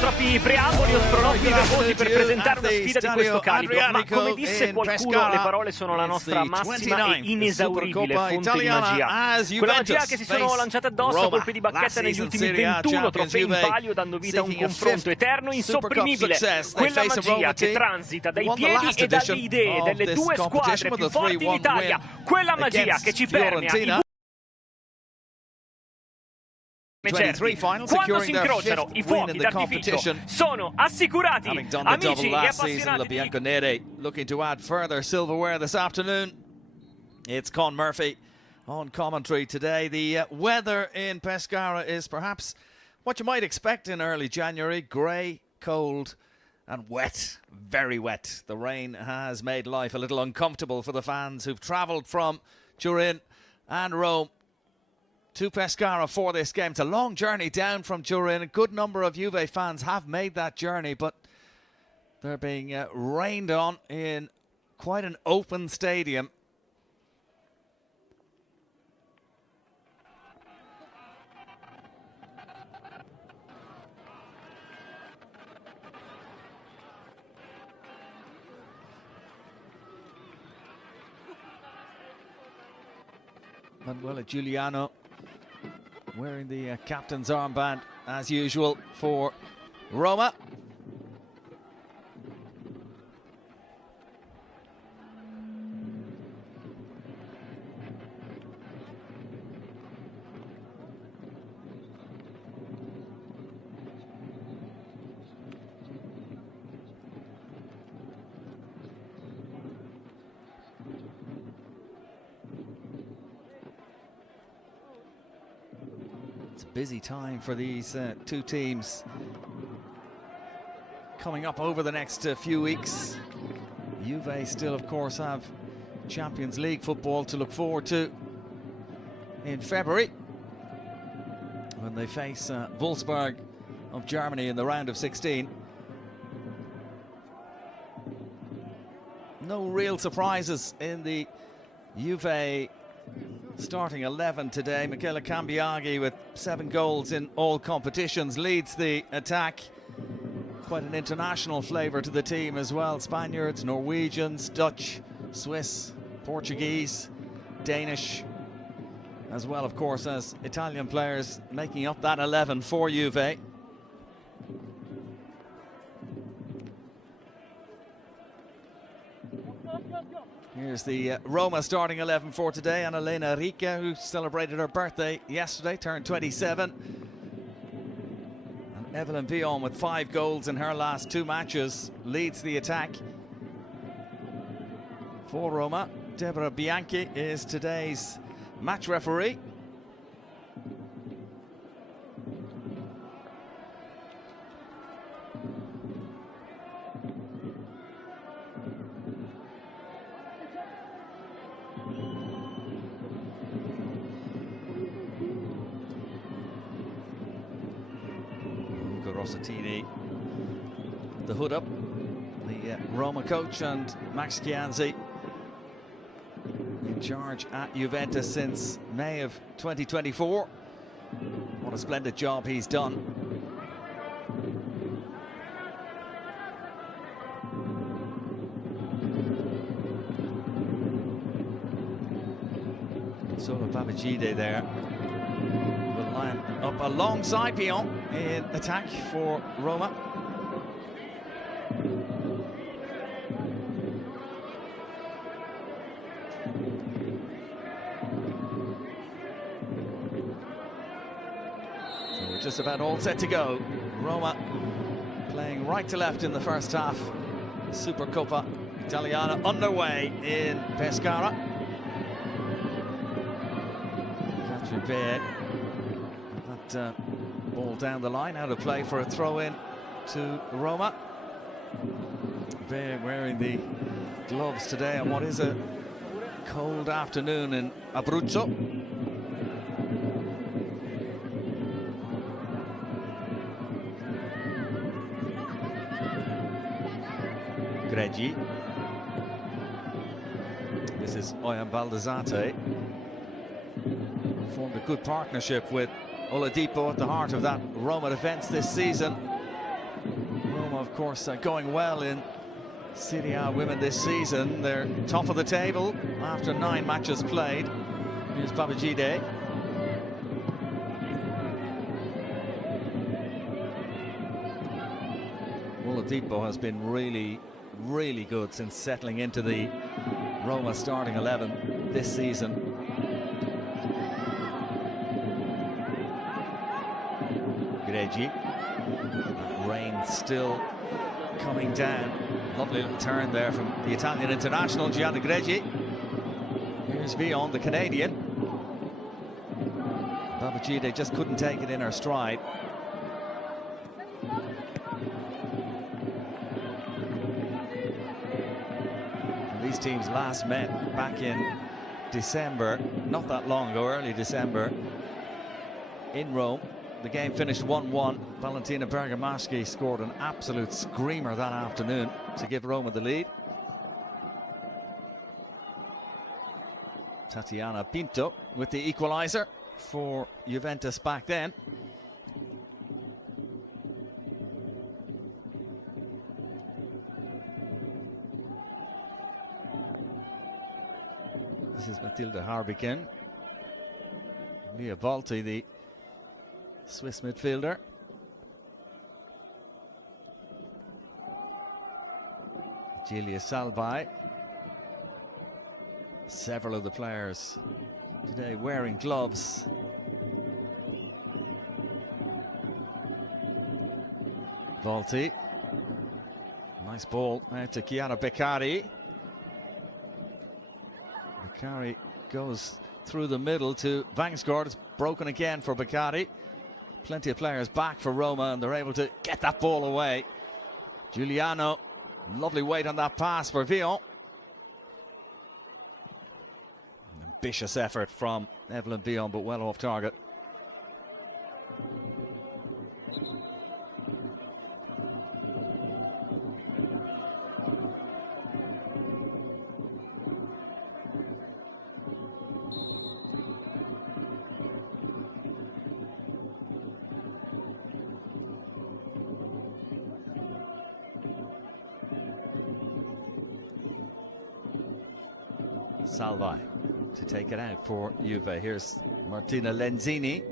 troppi preamboli o sproloqui verbosi per presentare una sfida di questo calibro, ma come disse qualcuno, le parole sono la nostra massima e inesauribile fonte di magia. Quella magia che si sono lanciate addosso a colpi di bacchetta negli ultimi 21 trofei in palio, dando vita a un confronto eterno insopprimibile. Quella magia che transita dai piedi e dalle idee delle due squadre più forti in Italia. Quella magia che ci permea i certi. Quando si incrociano i fuochi d'artificio sono assicurati. Amici e appassionati Bianconeri looking to add further silverware this afternoon. It's Con Murphy on commentary today. The weather in Pescara is perhaps what you might expect in early January. Grey, cold and wet, very wet. The rain has made life a little uncomfortable for the fans who've travelled from Turin and Rome to Pescara for this game. It's a long journey down from Turin. A good number of Juve fans have made that journey, but they're being rained on in quite an open stadium. Manuela Giuliano wearing the captain's armband as usual for Roma. Busy time for these two teams coming up over the next few weeks. Juve still, of course, have Champions League football to look forward to in February when they face Wolfsburg of Germany in the round of 16. No real surprises in the Juve starting 11 today. Michele Cambiaghi, with 7 goals in all competitions, leads the attack. Quite an international flavour to the team as well. Spaniards, Norwegians, Dutch, Swiss, Portuguese, Danish, as well, of course, as Italian players making up that 11 for Juve. Here's the Roma starting 11 for today. Annalena Rica, who celebrated her birthday yesterday, turned 27. And Evelyn Vion, with 5 goals in her last 2 matches, leads the attack for Roma. Deborah Bianchi is today's match referee. Rossatini, the hood up, the Roma coach, and Max Chianzi in charge at Juventus since May of 2024. What a splendid job he's done. Solo Babajide there will line up alongside Pion in attack for Roma. So we're just about all set to go. Roma playing right to left in the first half. Supercoppa Italiana underway in Pescara. That ball down the line, out of play for a throw-in to Roma. They're wearing the gloves today on what is a cold afternoon in Abruzzo. Greggi. This is Oyan Baldazate. Formed a good partnership with Oladipo at the heart of that Roma defence this season. of course, going well in Serie A women this season. They're top of the table after 9 matches played. Here's Babajide. Oladipo has been really good since settling into the Roma starting 11 this season. Greggi. Rain still coming down. Lovely little turn there from the Italian international Giuliano Greggi. Here's Vion, the Canadian. Babajide just couldn't take it in her stride. These teams last met back in December, not that long ago, early December, in Rome. The game finished 1-1. Valentina Bergamaschi scored an absolute screamer that afternoon to give Roma the lead. Tatiana Pinto with the equaliser for Juventus back then. This is Matilda Harbiken. Mia Volti, the Swiss midfielder. Giulia Salvai. Several of the players today wearing gloves. Volti. Nice ball out to Chiara Beccari. Beccari goes through the middle to Vangsgaard. It's broken again for Beccari. Plenty of players back for Roma, and they're able to get that ball away. Giuliano, lovely weight on that pass for Vion. An ambitious effort from Evelyn Vion, but well off target. Salvai to take it out for Juve. Here's Martina Lenzini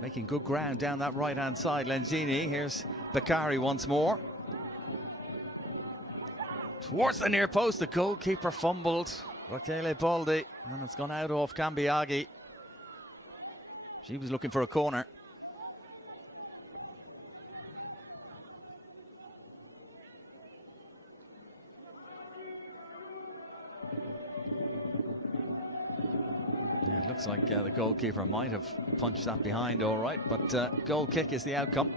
making good ground down that right hand side. Lenzini, here's Beccari once more towards the near post. The goalkeeper fumbled, Rachele Boldi, and it's gone out off Cambiaghi. She was looking for a corner. Looks like the goalkeeper might have punched that behind all right, but goal kick is the outcome.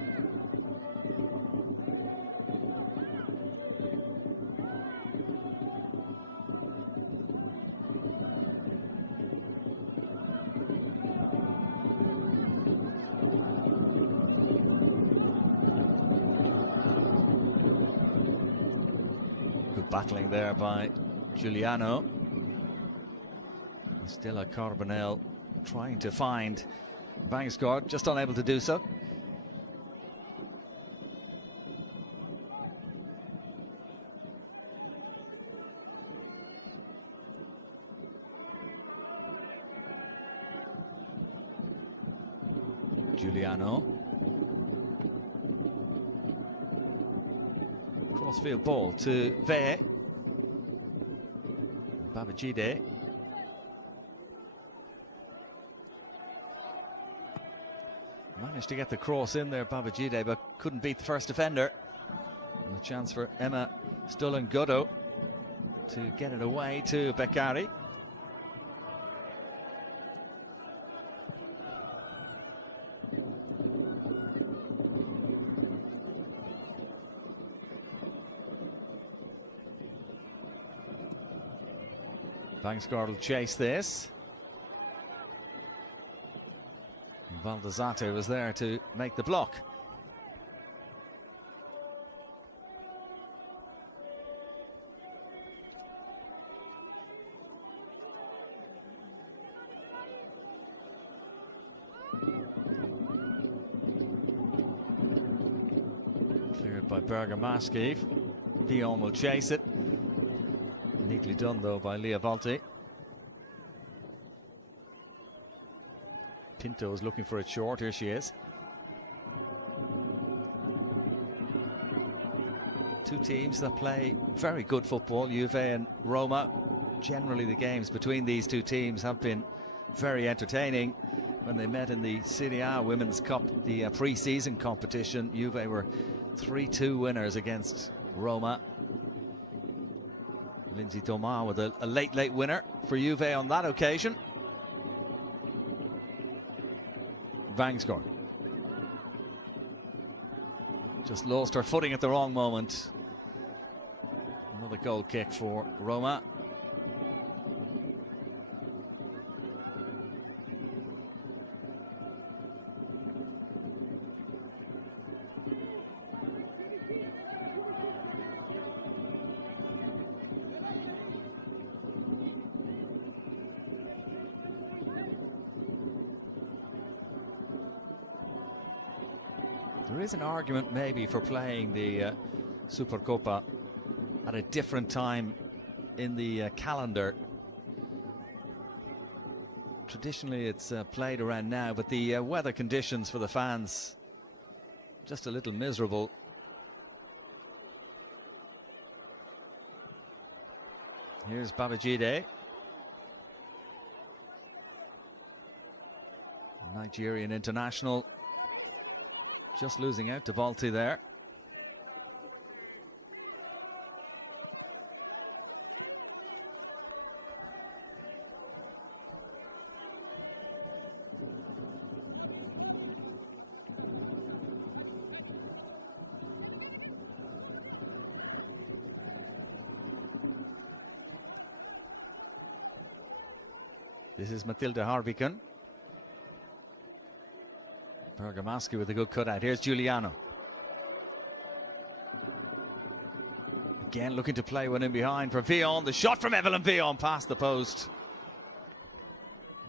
Good battling there by Giuliano. Stella Carbonell trying to find Vangsgaard, just unable to do so. Giuliano. Crossfield ball to Ve. Babajide. Managed to get the cross in there, Babajide, but couldn't beat the first defender. And a chance for Emma Stullen-Goddo to get it away to Beccari. Vangsgaard will chase this. Baldassato was there to make the block. out by Bergamaschi. Vion will chase it. Neatly done though by Lia Volti. Pinto is looking for it short. Here she is. Two teams that play very good football, Juve and Roma. Generally the games between these two teams have been very entertaining. When they met in the Serie A Women's Cup, the pre-season competition, Juve were 3-2 winners against Roma. Lindsay Thomas with a late winner for Juve on that occasion. Vangsgaard just lost her footing at the wrong moment. Another goal kick for Roma. There is an argument maybe for playing the Supercoppa at a different time in the calendar. Traditionally it's played around now, but the weather conditions for the fans just a little miserable. Here's Babajide. Nigerian international. Just losing out to Volti there. This is Matilda Harbican. Bergamaschi with a good cutout. Here's Giuliano. Again looking to play one in behind for Vion. The shot from Evelyn Vion past the post.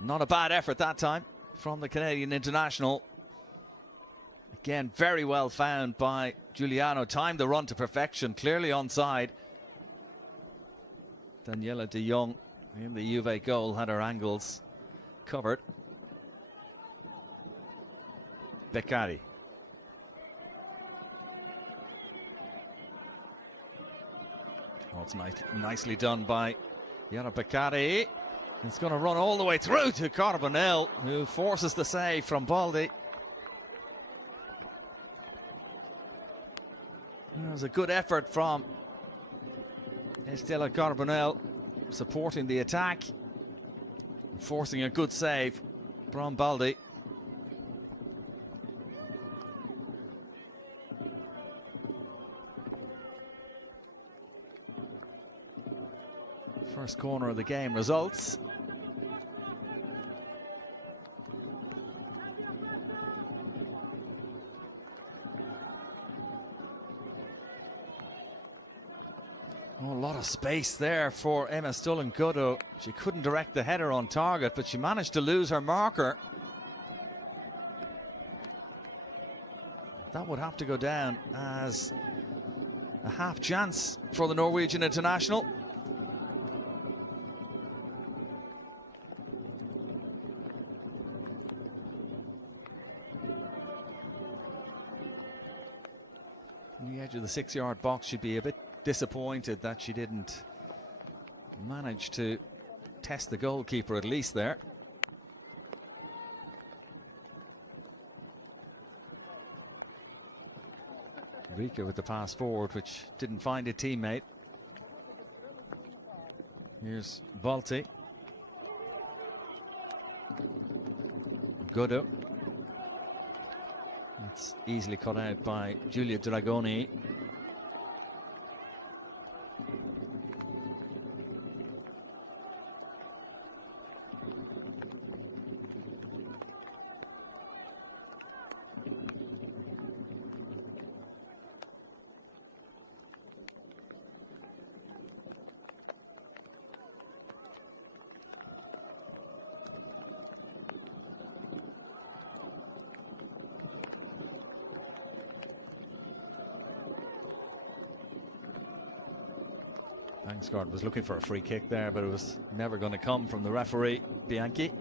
Not a bad effort that time from the Canadian international. Again, very well found by Giuliano. Timed the run to perfection. Clearly onside. Daniela de Jong in the Juve goal had her angles covered. Beccari. Oh, it's nicely done by Yara Beccari. It's going to run all the way through to Carbonell, who forces the save from Baldi. It was a good effort from Estela Carbonell, supporting the attack, forcing a good save from Baldi. First corner of the game results. Oh, a lot of space there for Emma Stullen-Guddo. She couldn't direct the header on target, but she managed to lose her marker. That would have to go down as a half chance for the Norwegian international. On the edge of the 6-yard box, she'd be a bit disappointed that she didn't manage to test the goalkeeper at least there. Rika with the pass forward, which didn't find a teammate. Here's Volti. Guddo. It's easily cut out by Giulia Dragoni. Vangsgaard was looking for a free kick there, but it was never going to come from the referee, Bianchi.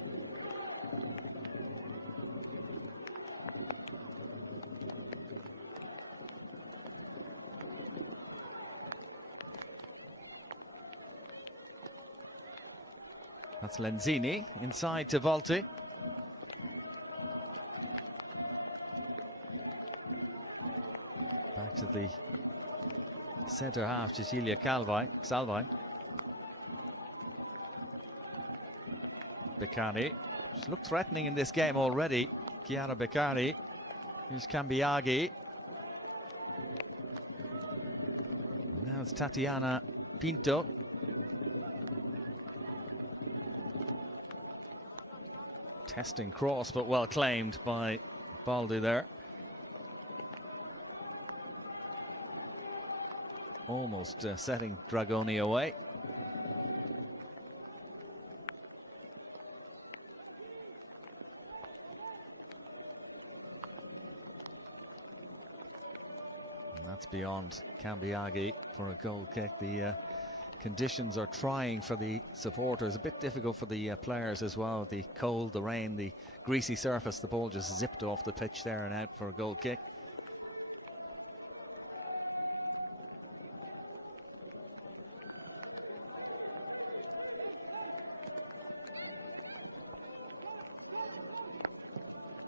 That's Lenzini inside to Volti. Back to the centre half, Cecilia Salvai. Beccari. She's looked threatening in this game already. Chiara Beccari. Here's Cambiaghi. Now it's Tatiana Pinto. Testing cross, but well claimed by Baldi there. Almost setting Dragoni away. And that's beyond Cambiaghi for a goal kick. The conditions are trying for the supporters, a bit difficult for the players as well. The cold, the rain, the greasy surface. The ball just zipped off the pitch there and out for a goal kick.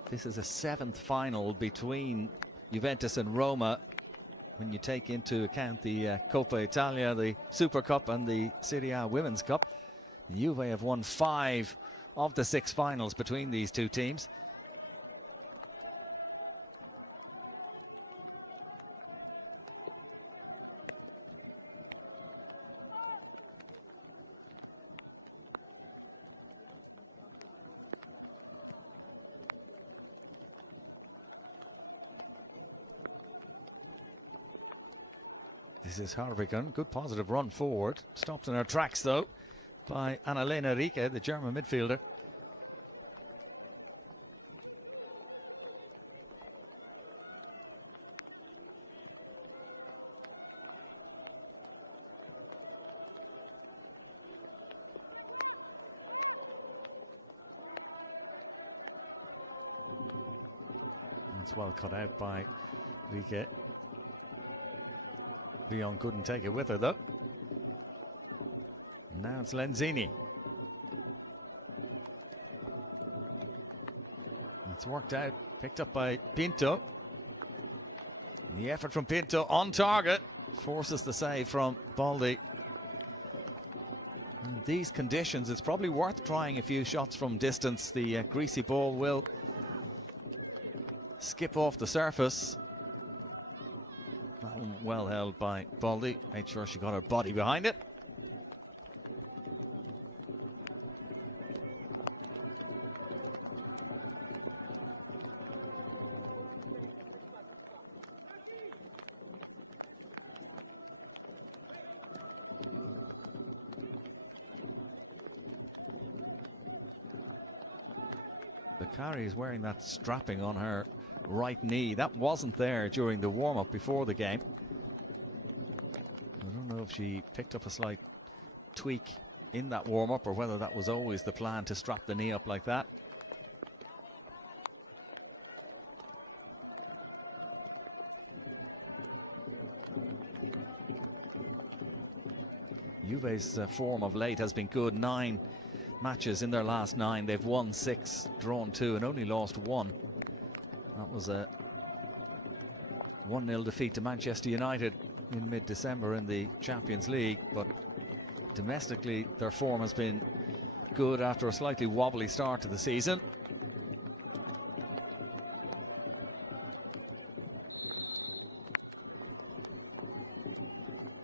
This is a 7th final between Juventus and Roma, when you take into account the Coppa Italia, the Super Cup and the Serie A Women's Cup. The Juve have won 5 of the 6 finals between these two teams. This is Harvigan, good positive run forward. Stopped in her tracks though by Annalena Rieke, the German midfielder. It's well cut out by Rieke. Leon couldn't take it with her though. Now it's Lenzini. It's worked out, picked up by Pinto. The effort from Pinto on target forces the save from Baldi. In these conditions, it's probably worth trying a few shots from distance. The greasy ball will skip off the surface. That one well held by Baldi. Made sure she got her body behind it. Beccari is wearing that strapping on her right knee. That wasn't there during the warm-up before the game. I don't know if she picked up a slight tweak in that warm-up or whether that was always the plan, to strap the knee up like that. Juve's form of late has been good. 9 matches in their last 9. They've won 6, drawn 2 and only lost 1. That was a 1-0 defeat to Manchester United in mid-December in the Champions League, but domestically their form has been good after a slightly wobbly start to the season.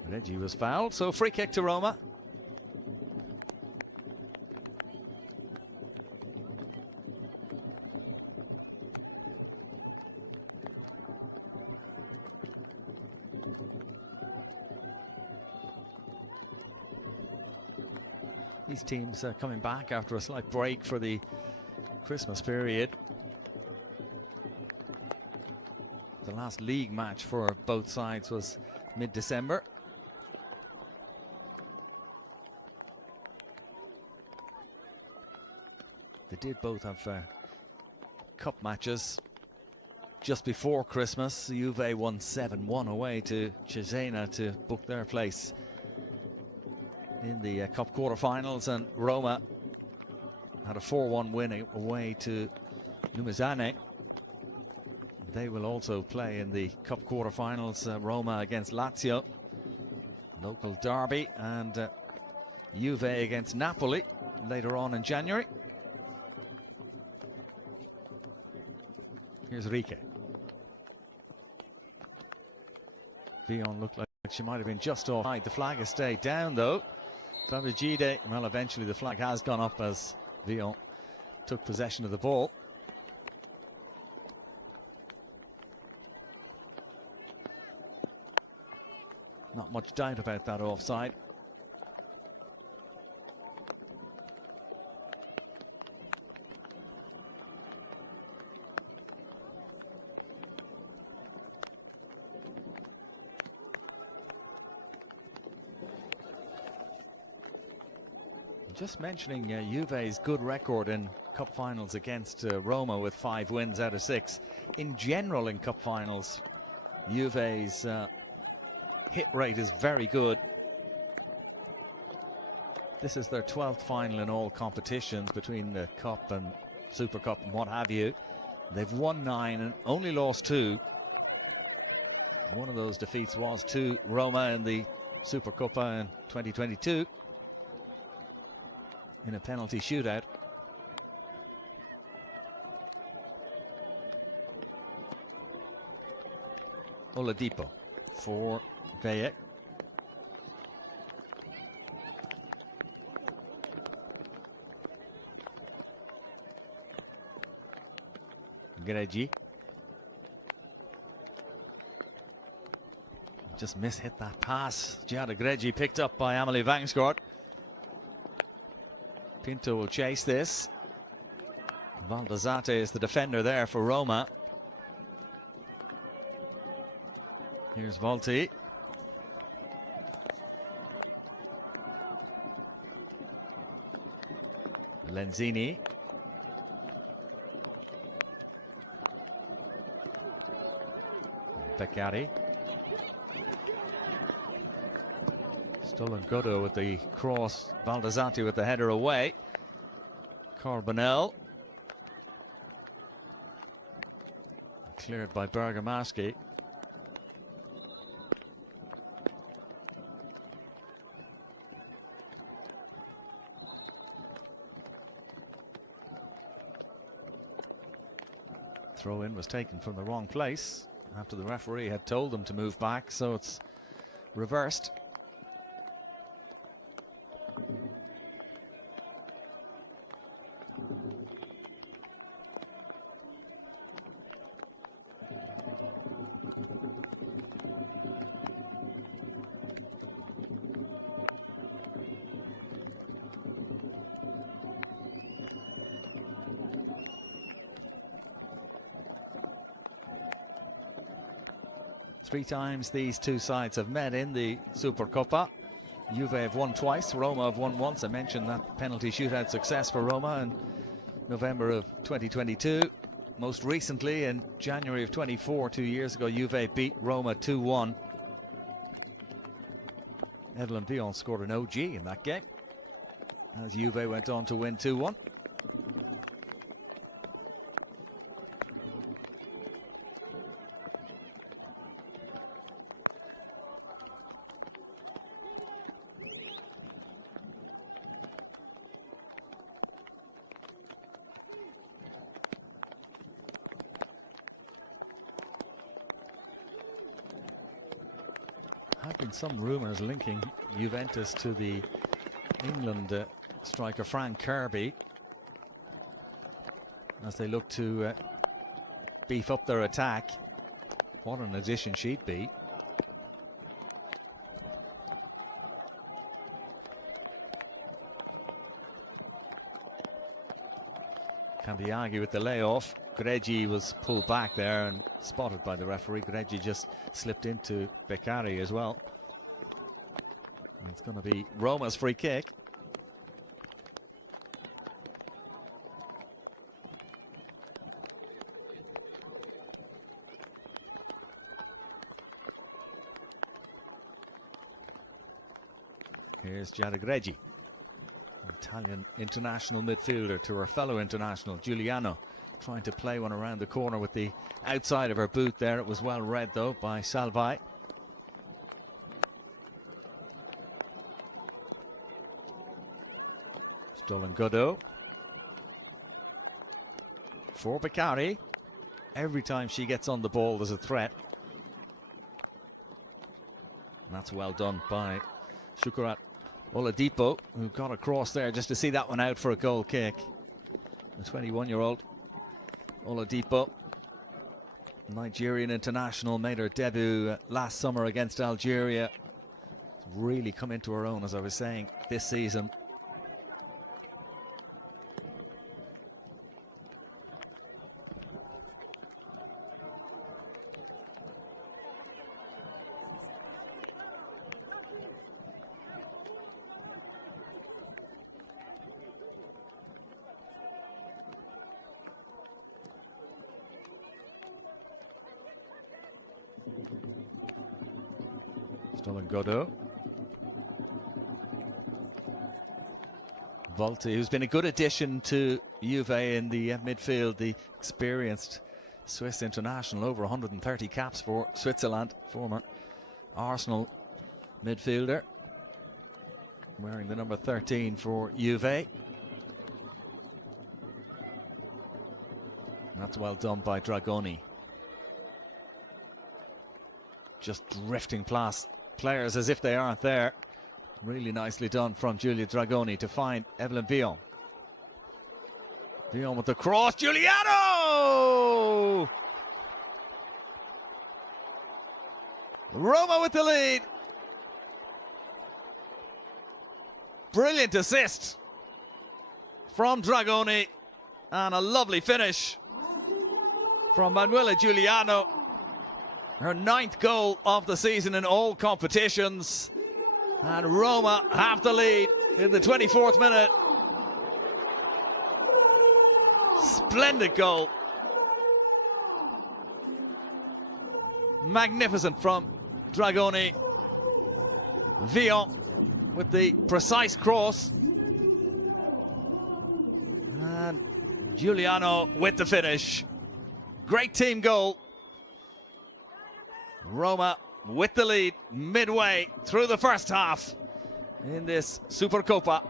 Reggie was fouled, so free kick to Roma. These teams coming back after a slight break for the Christmas period. The last league match for both sides was mid-December. did both have cup matches just before Christmas. Juve won 7-1 away to Cesena to book their place in the cup quarterfinals, and Roma had a 4-1 win away to Lumezane. They will also play in the cup quarterfinals. Roma against Lazio, local derby, and Juve against Napoli later on in January. Here's Rieke. Vion looked like she might have been just offside. The flag has stayed down though. Babajide, well, eventually the flag has gone up as Vion took possession of the ball. Not much doubt about that offside. Just mentioning Juve's good record in cup finals against Roma with 5 wins out of 6. In general in cup finals, Juve's hit rate is very good. This is their 12th final in all competitions between the Cup and Super Cup and what have you. They've won 9 and only lost 2. One of those defeats was to Roma in the Supercoppa in 2022 in a penalty shootout. Oladipo for Veje. Greggi. Just hit that pass. Giada Greggi picked up by Amelie Vangsgaard. Pinto will chase this. Baldasate is the defender there for Roma. Here's Volti. Lenzini. Beccari. Stolen Godo with the cross. Baldasati with the header away. Corbinel. Cleared by Bergamaschi. Throw-in was taken from the wrong place after the referee had told them to move back, so it's reversed. Three times these two sides have met in the Supercoppa. Juve have won twice, Roma have won once. I mentioned that penalty shootout success for Roma in November of 2022. Most recently in January of 24, 2 years ago, Juve beat Roma 2-1. Evelyn Vion scored an OG in that game, as Juve went on to win 2-1. Have been some rumours linking Juventus to the England striker Frank Kirby as they look to beef up their attack. What an addition she'd be. Cambiaghi with the layoff. Greggi was pulled back there and spotted by the referee. Greggi just slipped into Beccari as well. And it's going to be Roma's free kick. Here's Giuliano, Italian international midfielder, to her fellow international Giuliano, trying to play one around the corner with the outside of her boot there. It was well read though by Salvai. Stolen Godot for Beccari. Every time she gets on the ball there's a threat. And that's well done by Shukurat Oladipo, who got across there just to see that one out for a goal kick. The 21-year-old Oladipo, Nigerian international, made her debut last summer against Algeria. Really come into her own, as I was saying, this season. Stolen Godot. Volti, who's been a good addition to Juve in the midfield, the experienced Swiss international, over 130 caps for Switzerland, former Arsenal midfielder, wearing the number 13 for Juve. That's well done by Dragoni. Just drifting past players as if they aren't there. Really nicely done from Giulia Dragoni to find Evelyn Vion. Vion with the cross, Giuliano! Roma with the lead. Brilliant assist from Dragoni, and a lovely finish from Manuela Giuliano. Her 9th goal of the season in all competitions. And Roma have the lead in the 24th minute. Splendid goal. Magnificent from Dragoni. Vion with the precise cross. And Giuliano with the finish. Great team goal. Roma with the lead midway through the first half in this Supercoppa.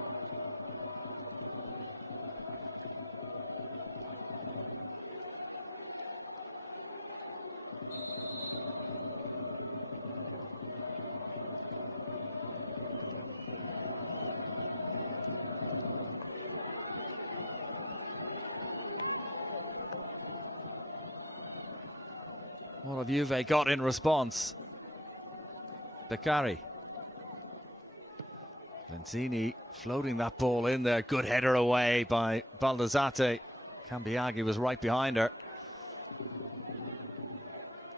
What have Juve got in response? Beccari. Lenzini floating that ball in there. Good header away by Baldasate. Cambiaghi was right behind her.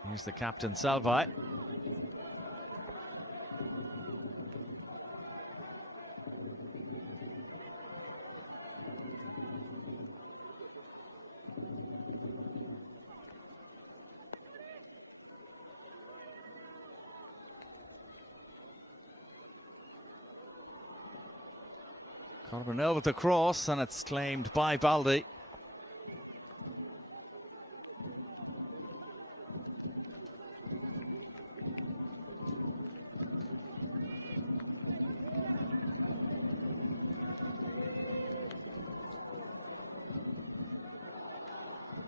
Here's the captain, Salvai. Carbonell with the cross, and it's claimed by Baldi.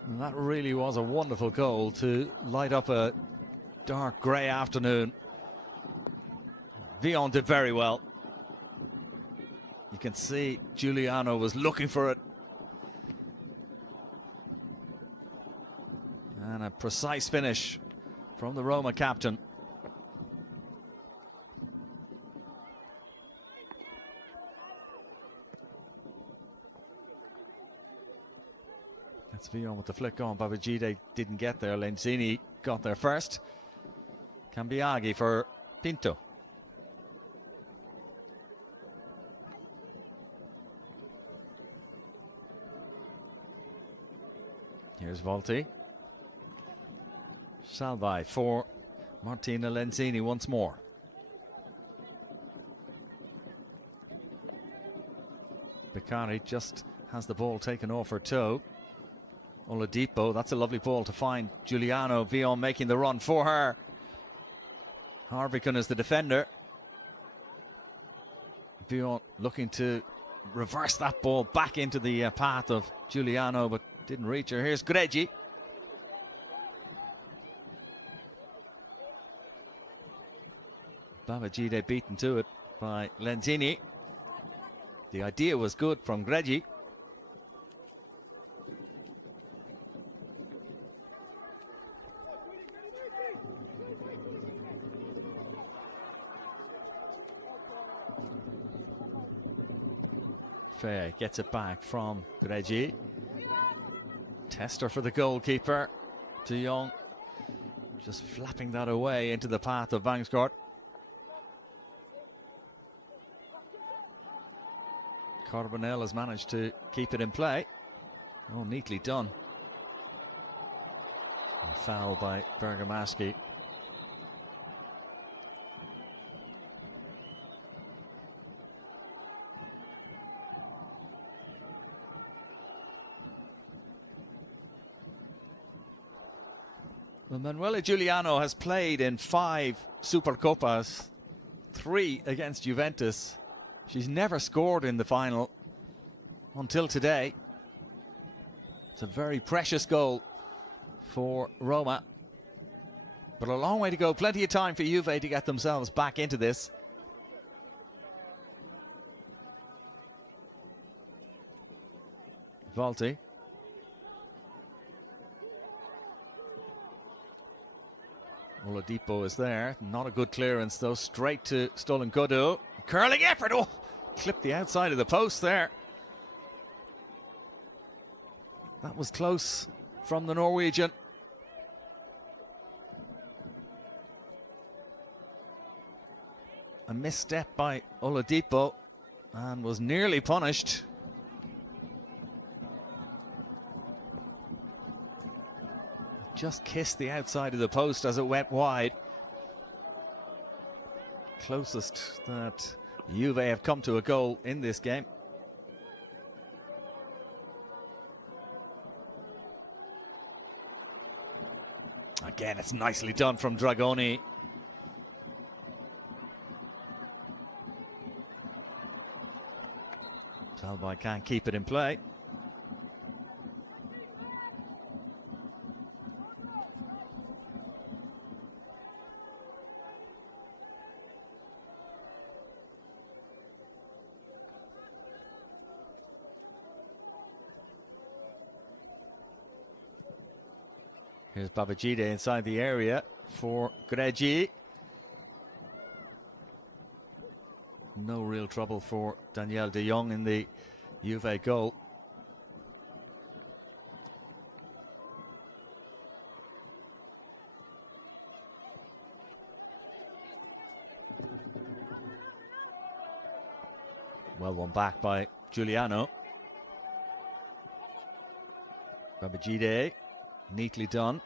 And that really was a wonderful goal to light up a dark grey afternoon. Vion did very well. You can see Giuliano was looking for it. And a precise finish from the Roma captain. That's Vion with the flick on. Babajide didn't get there. Lenzini got there first. Cambiaghi for Pinto. Here's Volti. Salvai for Martina Lenzini once more. Beccari just has the ball taken off her toe. Oladipo, that's a lovely ball to find Giuliano. Vion making the run for her. Harvikan is the defender. Vion looking to reverse that ball back into the path of Giuliano, but didn't reach her. Here's Greggi. Babajide beaten to it by Lenzini. The idea was good from Greggi. Faye gets it back from Greggi. Tester for the goalkeeper. De Jong just flapping that away into the path of Vangsgaard. Carbonell has managed to keep it in play. Oh, neatly done. And foul by Bergamaschi. Well, Manuela Giuliano has played in 5 Supercopas, 3 against Juventus. She's never scored in the final until today. It's a very precious goal for Roma. But a long way to go. Plenty of time for Juve to get themselves back into this. Volti. Oladipo is there. Not a good clearance though. Straight to Stolen Godot. Curling effort. Oh, clipped the outside of the post there. That was close from the Norwegian. A misstep by Oladipo and was nearly punished. Just kissed the outside of the post as it went wide. Closest that Juve have come to a goal in this game. Again, it's nicely done from Dragoni. Salbai can't keep it in play. Here's Babajide inside the area for Greggi. No real trouble for Daniel de Jong in the Juve goal. Well won back by Giuliano. Babajide, neatly done.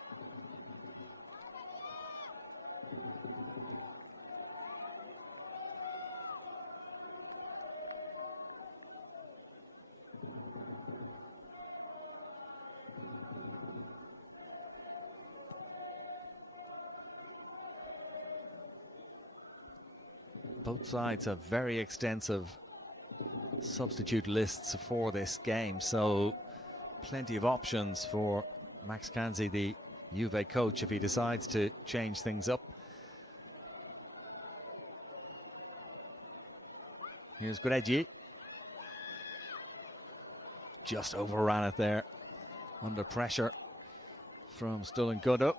Both sides have very extensive substitute lists for this game, so plenty of options for Max Kanzi, the Juve coach, if he decides to change things up. Here's Greggi. Just overran it there under pressure from Stolen Godot.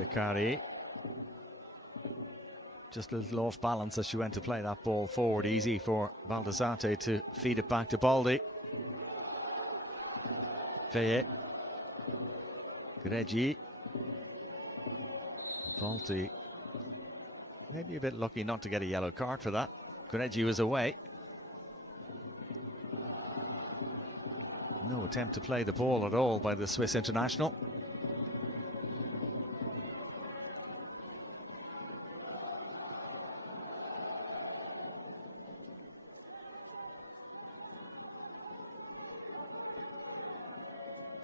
Beccari, just a little off balance as she went to play that ball forward. Easy for Baldasate to feed it back to Baldi. Feye, Greggi, Balti Maybe a bit lucky not to get a yellow card for that. Greggi was away. No attempt to play the ball at all by the Swiss international.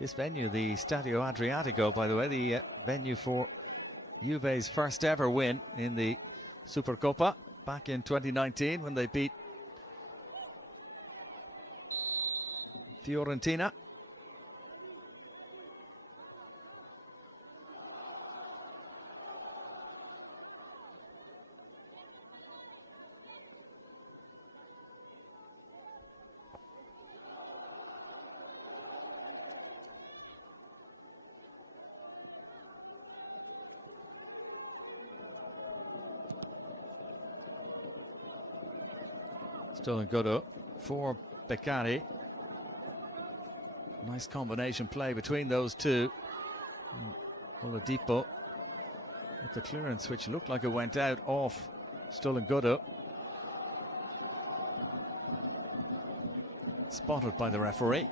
This venue, the Stadio Adriatico, by the way, the venue for Juve's first ever win in the Supercoppa back in 2019 when they beat Fiorentina. Still good up for Beccari. Nice combination play between those two. Oladipo with the clearance, which looked like it went out off Stolen Goodo. Spotted by the referee.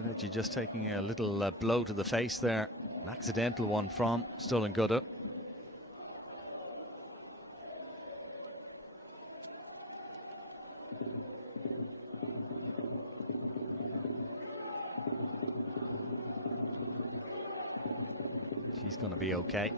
Greggi just taking a little blow to the face there. An accidental one from Stolen Goodo. She's going to be okay.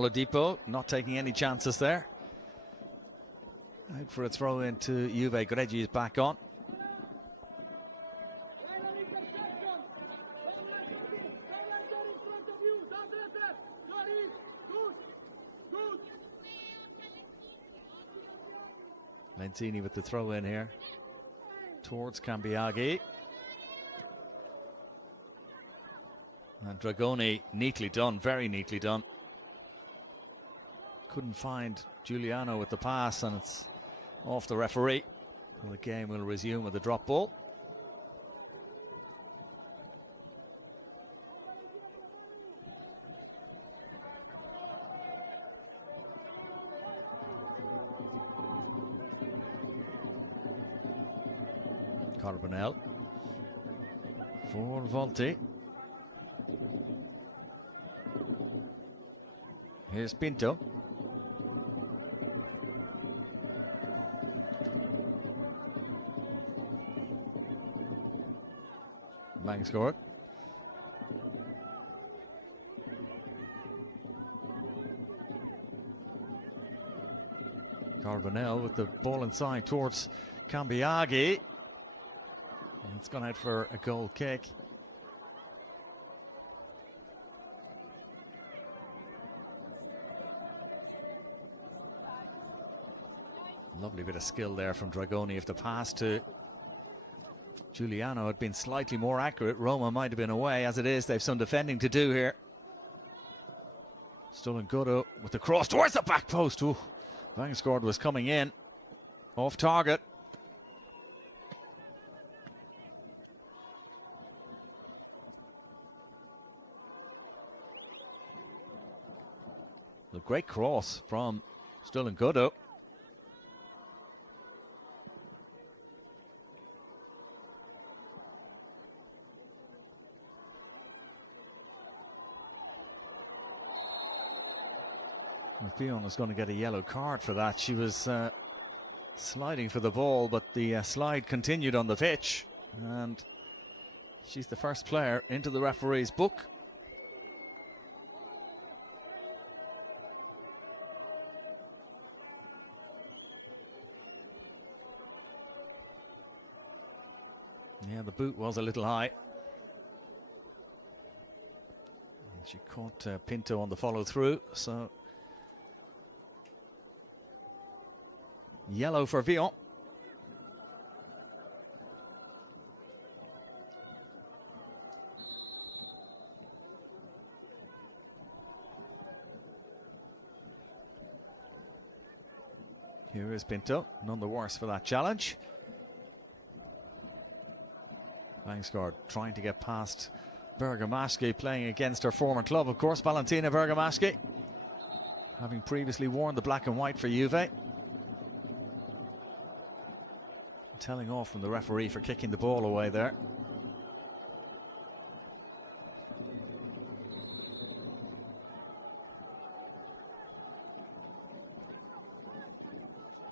Oladipo not taking any chances there. Out for a throw into Juve. Greggi is back on. Lentini with the throw in here towards Cambiaghi. And Dragoni, neatly done, very neatly done. Couldn't find Giuliano with the pass, and it's off the referee. So the game will resume with a drop ball. Carbonell for Volti. Here's Pinto. Vangsgaard. Carbonell with the ball inside towards Cambiaghi. It's gone out for a goal kick. Lovely bit of skill there from Dragoni. If the pass to Giuliano had been slightly more accurate, Roma might have been away. As it is, they've some defending to do here. Stolen Goodo with the cross towards the back post. Ooh, Vangsgaard was coming in off target. The great cross from Stolen Goodo. Fion was going to get a yellow card for that. She was sliding for the ball, but the slide continued on the pitch, and she's the first player into the referee's book. Yeah, the boot was a little high. And she caught Pinto on the follow through, so yellow for Vion. Here is Pinto, none the worse for that challenge. Vangsgaard trying to get past Bergamaschi, playing against her former club, of course, Valentina Bergamaschi, having previously worn the black and white for Juve. Telling off from the referee for kicking the ball away there.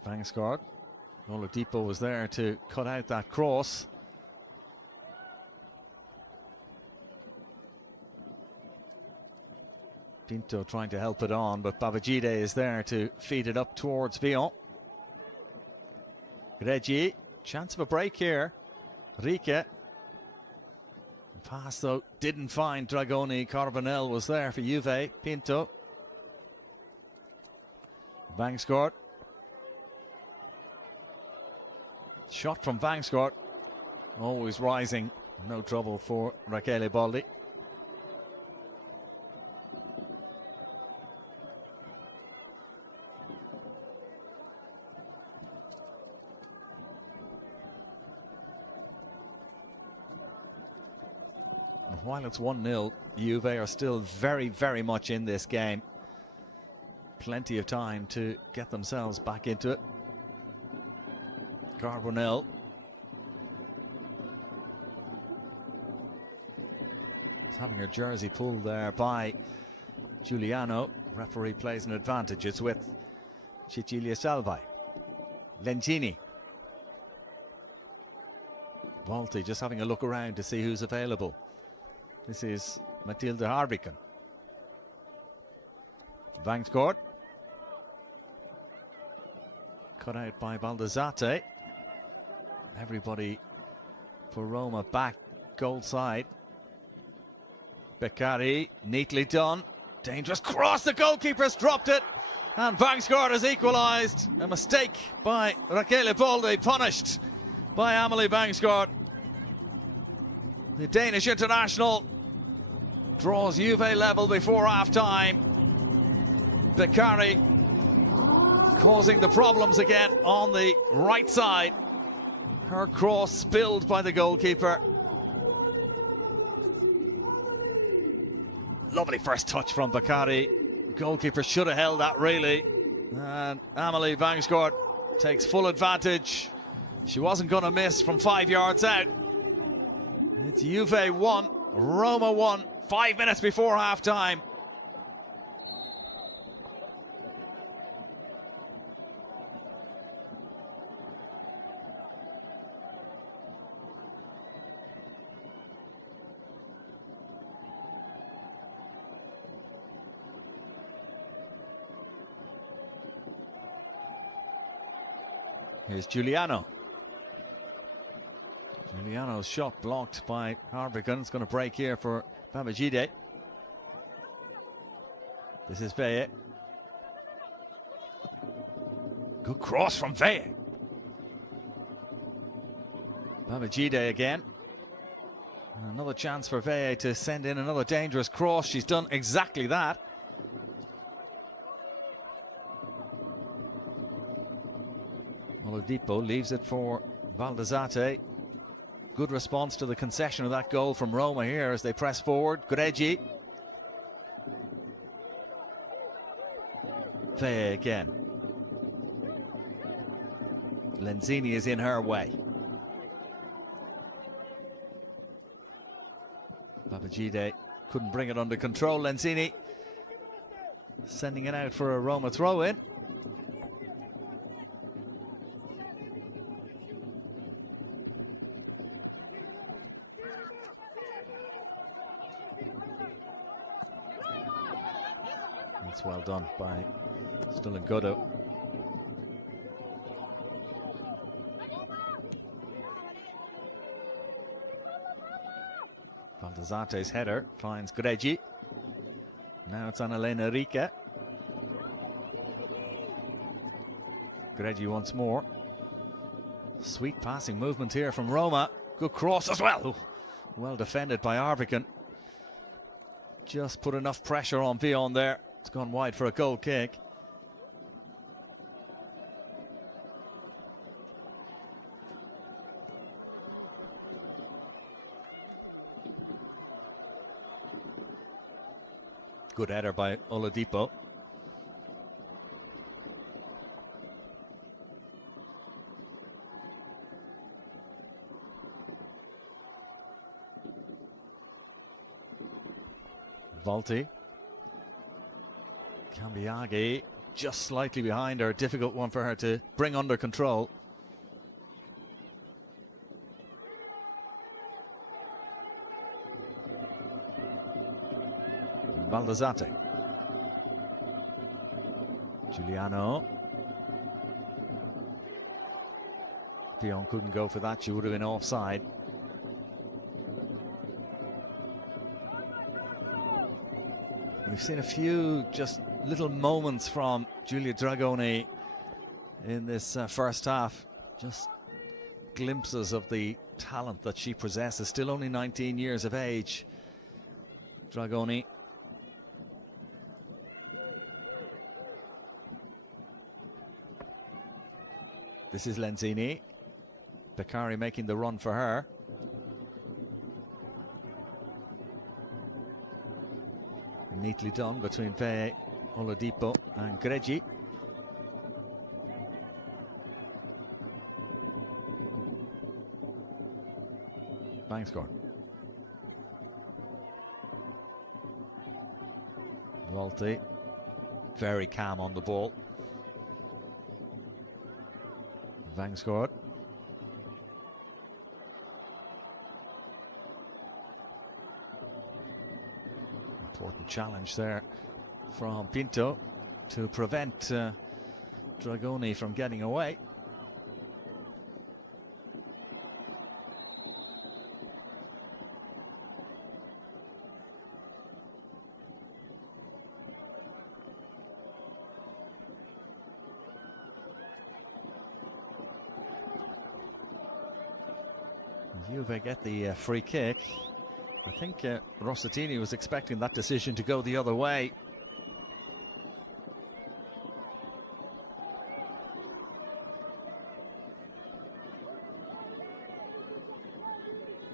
Vangsgaard. Oladipo was there to cut out that cross. Pinto trying to help it on, but Babajide is there to feed it up towards Vion. Reggie, chance of a break here. Rieke. The pass though didn't find Dragoni. Carbonell was there for Juve. Pinto. Vangsgaard. Shot from Vangsgaard. Always rising. No trouble for Rachele Baldi. While it's 1-0, Juve are still very, very much in this game. Plenty of time to get themselves back into it. Carbonell. Is having her jersey pulled there by Giuliano. Referee plays an advantage. It's with Cecilia Salvai. Lentini. Balti just having a look around to see who's available. This is Matilda Harbican. Vangsgaard. Cut out by Baldazate. Everybody for Roma back goal side. Beccari, neatly done. Dangerous cross, the goalkeeper's dropped it. And Vangsgaard has equalised. A mistake by Rachele Baldi, punished by Amelie Vangsgaard. The Danish international draws Juve level before half-time. Beccari causing the problems again on the right side. Her cross spilled by the goalkeeper. Lovely first touch from Beccari. Goalkeeper should have held that really. And Amelie Vangsgaard takes full advantage. She wasn't going to miss from 5 yards out. It's Juve 1, Roma 1, 5 minutes before half-time. Here's Giuliano. Giuliano's shot blocked by Harbican. It's going to break here for Babajide. This is Veye. Good cross from Veye. Babajide again. Another chance for Veye to send in another dangerous cross. She's done exactly that. Oladipo leaves it for Baldazate. Good response to the concession of that goal from Roma here as they press forward. Greggi. Veye again. Lenzini is in her way. Babajide couldn't bring it under control. Lenzini sending it out for a Roma throw-in. That's well done by Giuliano. Baldassarte's header finds Greggi. Now it's on Elena Rica. Greggi once more. Sweet passing movement here from Roma. Good cross as well. Well defended by Arbican. Just put enough pressure on Vion there. It's gone wide for a goal kick. Good header by Oladipo. Volti. Cambiaghi just slightly behind her. Difficult one for her to bring under control. Baldassarte. Giuliano. Vion couldn't go for that. She would have been offside. We've seen a few just little moments from Giulia Dragoni in this first half. Just glimpses of the talent that she possesses. Still only 19 years of age, Dragoni. This is Lenzini. Beccari making the run for her. Neatly done between Veye, Oladipo and Greggi. Vangsgaard. Volti, very calm on the ball. Vangsgaard. Important challenge there from Pinto to prevent Dragoni from getting away. Juve get the free kick. I think Rossettini was expecting that decision to go the other way.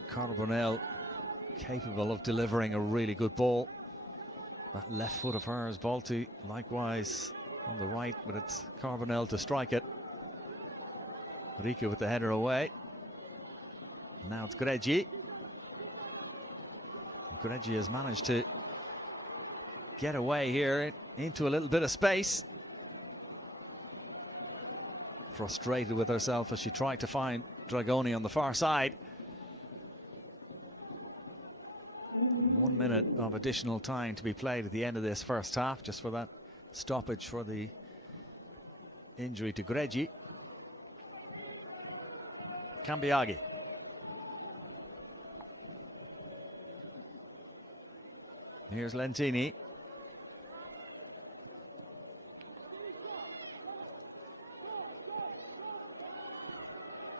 Carbonell capable of delivering a really good ball. That left foot of hers, Balti likewise on the right, but it's Carbonell to strike it. Rica with the header away. Now it's Greggi. Greggi has managed to get away here into a little bit of space. Frustrated with herself as she tried to find Dragoni on the far side. 1 minute of additional time to be played at the end of this first half, just for that stoppage for the injury to Greggi. Cambiaghi. Here's Lentini.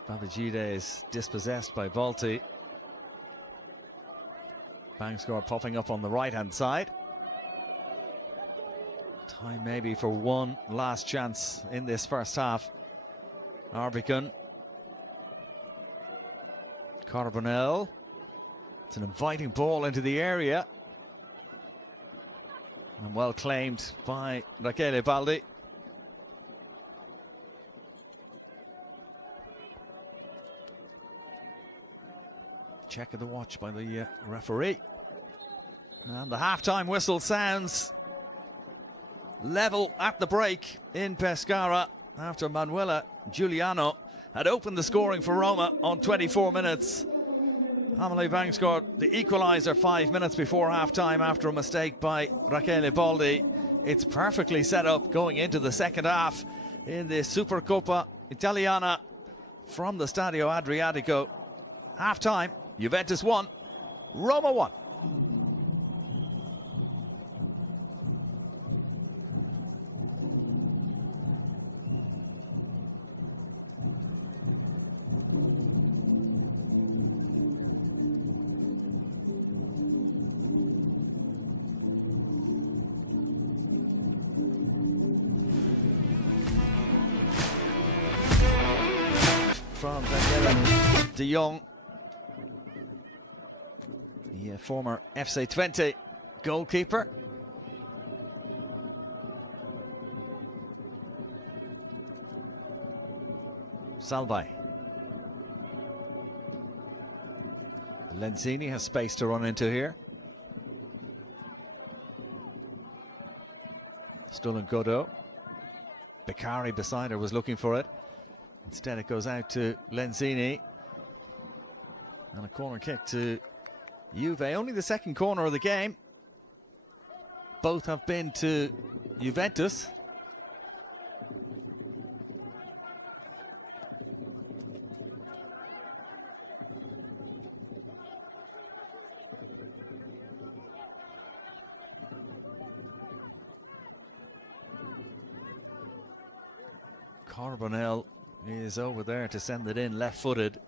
Babajide is dispossessed by Volti. Vangsgaard popping up on the right-hand side. Time maybe for one last chance in this first half. Arbican. Carbonell. It's an inviting ball into the area. And well claimed by Rachele Baldi. Check of the watch by the referee. And the half-time whistle sounds. level at the break in Pescara after Manuela Giuliano had opened the scoring for Roma on 24 minutes. Amelie Vangsgaard, the equaliser 5 minutes before half-time after a mistake by Rachele Baldi. It's perfectly set up going into the second half in the Supercoppa Italiana from the Stadio Adriatico. Half-time, Juventus 1, Roma 1. From Daniela de Jong, the former FC Twente goalkeeper. Salvai. Lenzini has space to run into here. Stolen Godot. Beccari beside her was looking for it. Instead it goes out to Lenzini. And a corner kick to Juve. Only the second corner of the game. Both have been to Juventus. Carbonell is over there to send it in, left-footed.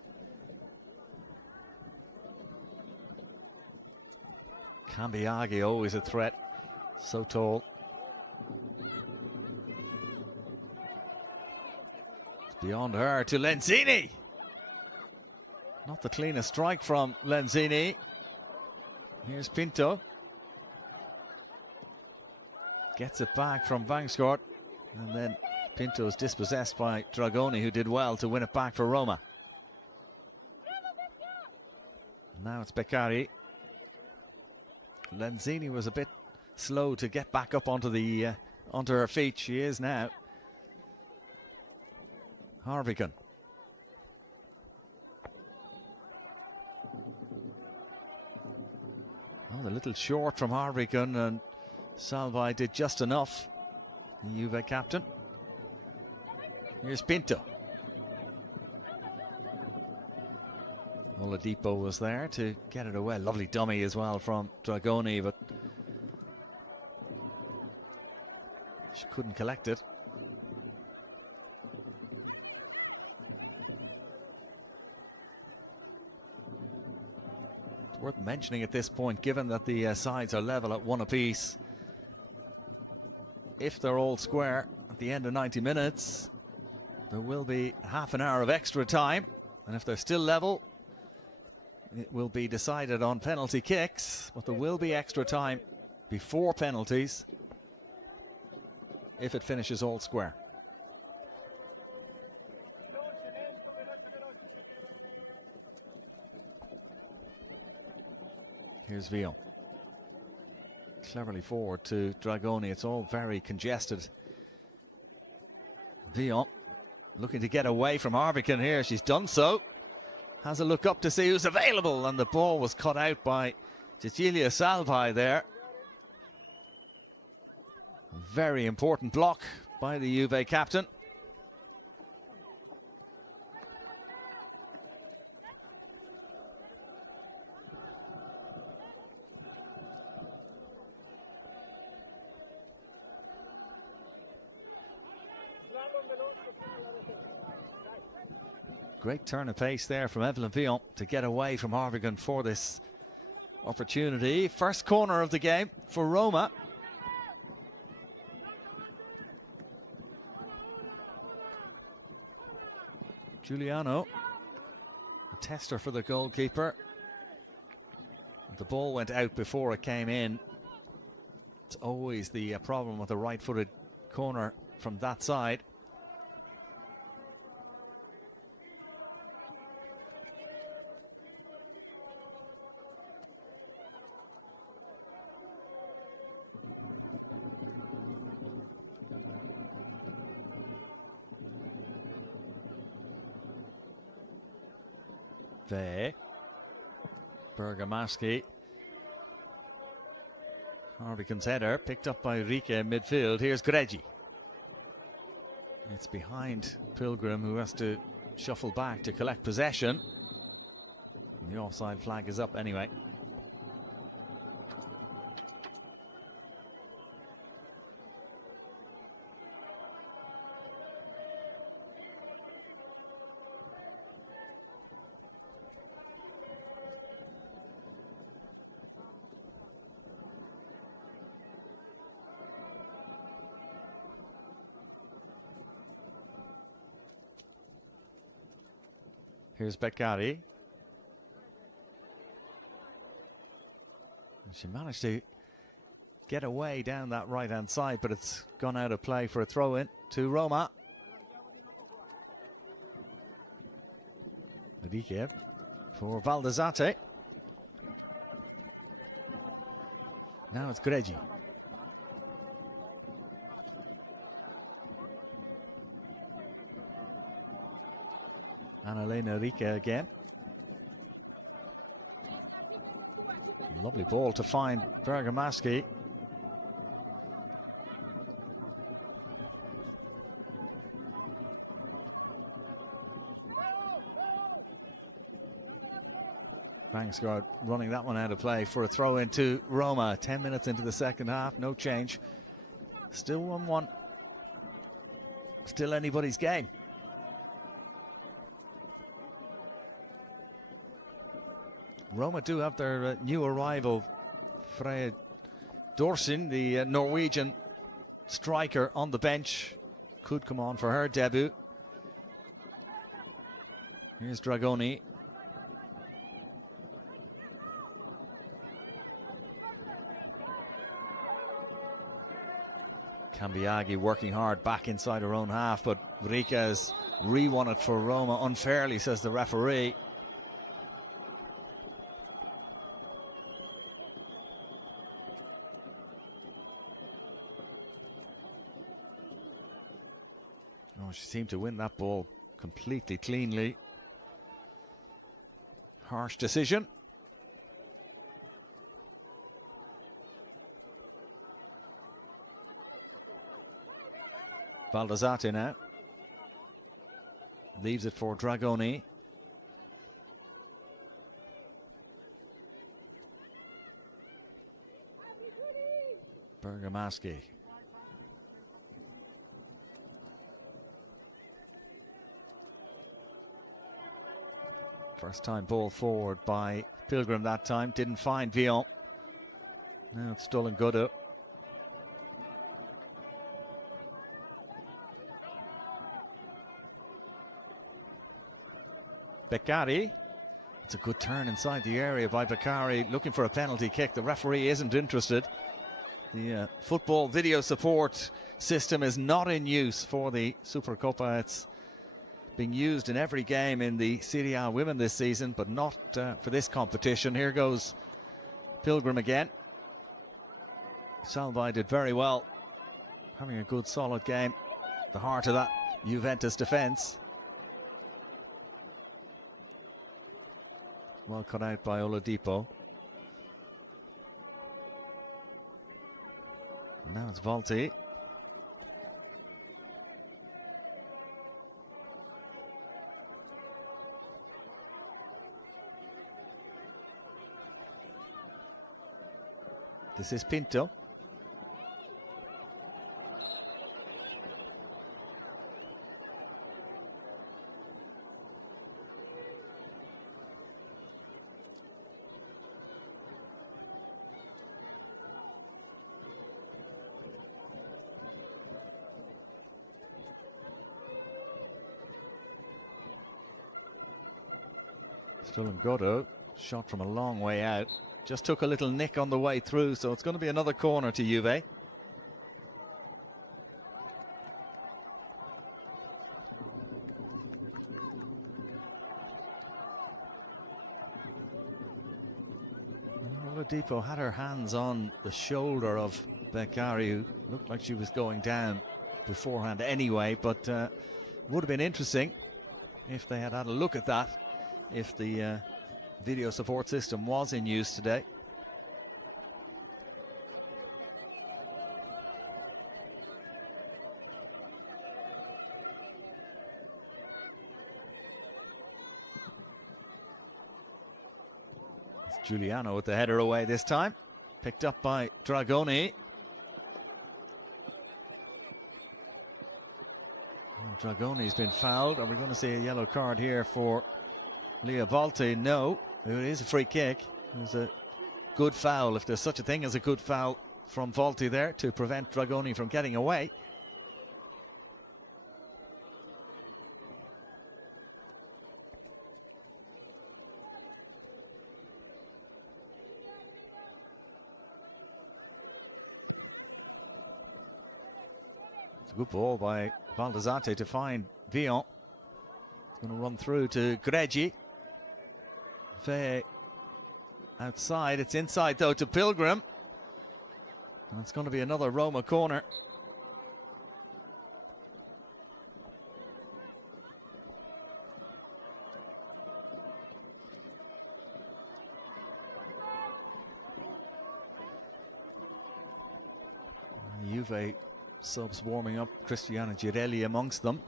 Cambiaghi, always a threat, so tall. It's beyond her to Lenzini. Not the cleanest strike from Lenzini. Here's Pinto. Gets it back from Vangsgaard, and then Pinto is dispossessed by Dragoni, who did well to win it back for Roma. Now it's Beccari. Lenzini was a bit slow to get back up onto the onto her feet. She is now. Harvigan. Oh, a little short from Harvigan, and Salvai did just enough. The Juve captain. Here's Pinto. Oladipo was there to get it away. Lovely dummy as well from Dragoni, but she couldn't collect it. It's worth mentioning at this point, given that the sides are level at 1 apiece. If they're all square at the end of 90 minutes, there will be half an hour of extra time, and if they're still level, it will be decided on penalty kicks, but there will be extra time before penalties if it finishes all square. Here's Villon. Cleverly forward to Dragoni. It's all very congested. Villon looking to get away from Harvigan here. She's done so. Has a look up to see who's available, and the ball was cut out by Cecilia Salvai there. Very important block by the Juve captain. Great turn of pace there from Evelyn Villon to get away from Harvigan for this opportunity. First corner of the game for Roma. Giuliano, a tester for the goalkeeper. The ball went out before it came in. It's always the problem with a right-footed corner from that side. Ve. Bergamaschi. Harbican's header picked up by Rike in midfield. Here's Greggi. It's behind Pilgrim, who has to shuffle back to collect possession. And the offside flag is up anyway. Here's Beccari. She managed to get away down that right-hand side, but it's gone out of play for a throw-in to Roma. Medikev for Valdezate. Now it's Greggi. Annalena Rike again. Lovely ball to find Bergamaschi. Vangsgaard running that one out of play for a throw into Roma. 10 minutes into the second half, no change. Still 1-1. Still anybody's game. Roma do have their new arrival, Freya Dorsin, the Norwegian striker, on the bench. Could come on for her debut. Here's Dragoni. Cambiaghi working hard back inside her own half, but Rika has re-won it for Roma unfairly, says the referee. Oh, she seemed to win that ball completely cleanly. Harsh decision. Valdezate now. Leaves it for Dragoni. Bergamaschi. First time ball forward by Pilgrim that time. Didn't find Vion. Now it's stolen Godot. Beccari. It's a good turn inside the area by Beccari, looking for a penalty kick. The referee isn't interested. The football video support system is not in use for the Supercoppa. It's being used in every game in the Serie A women this season, but not for this competition. Here goes Pilgrim again. Salvai did very well, having a good solid game. The heart of that Juventus defence. Well cut out by Oladipo. Now it's Volti. This is Pinto. Still in Godot. Shot from a long way out. Just took a little nick on the way through, so it's going to be another corner to Juve. Oladipo had her hands on the shoulder of Beccari, who looked like she was going down beforehand anyway, but would have been interesting if they had had a look at that if the video support system was in use today. It's Giuliano with the header away this time. Picked up by Dragoni. Dragoni's been fouled. Are we going to see a yellow card here for Leo Balti? No, it is a free kick. It was a good foul, if there's such a thing as a good foul from Balti there, to prevent Dragoni from getting away. It's a good ball by Baldasate to find Villon. It's going to run through to Greggi. Ve outside. It's inside though to Pilgrim. And it's going to be another Roma corner. Juve subs warming up, Cristiano Girelli amongst them.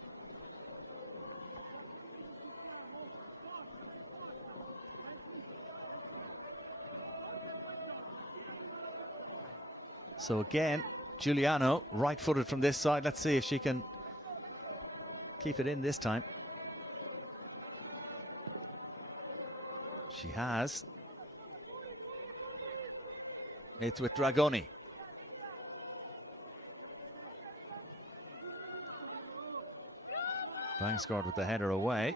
So again, Giuliano, right-footed from this side. Let's see if she can keep it in this time. She has. It's with Dragoni. Vangsgaard with the header away.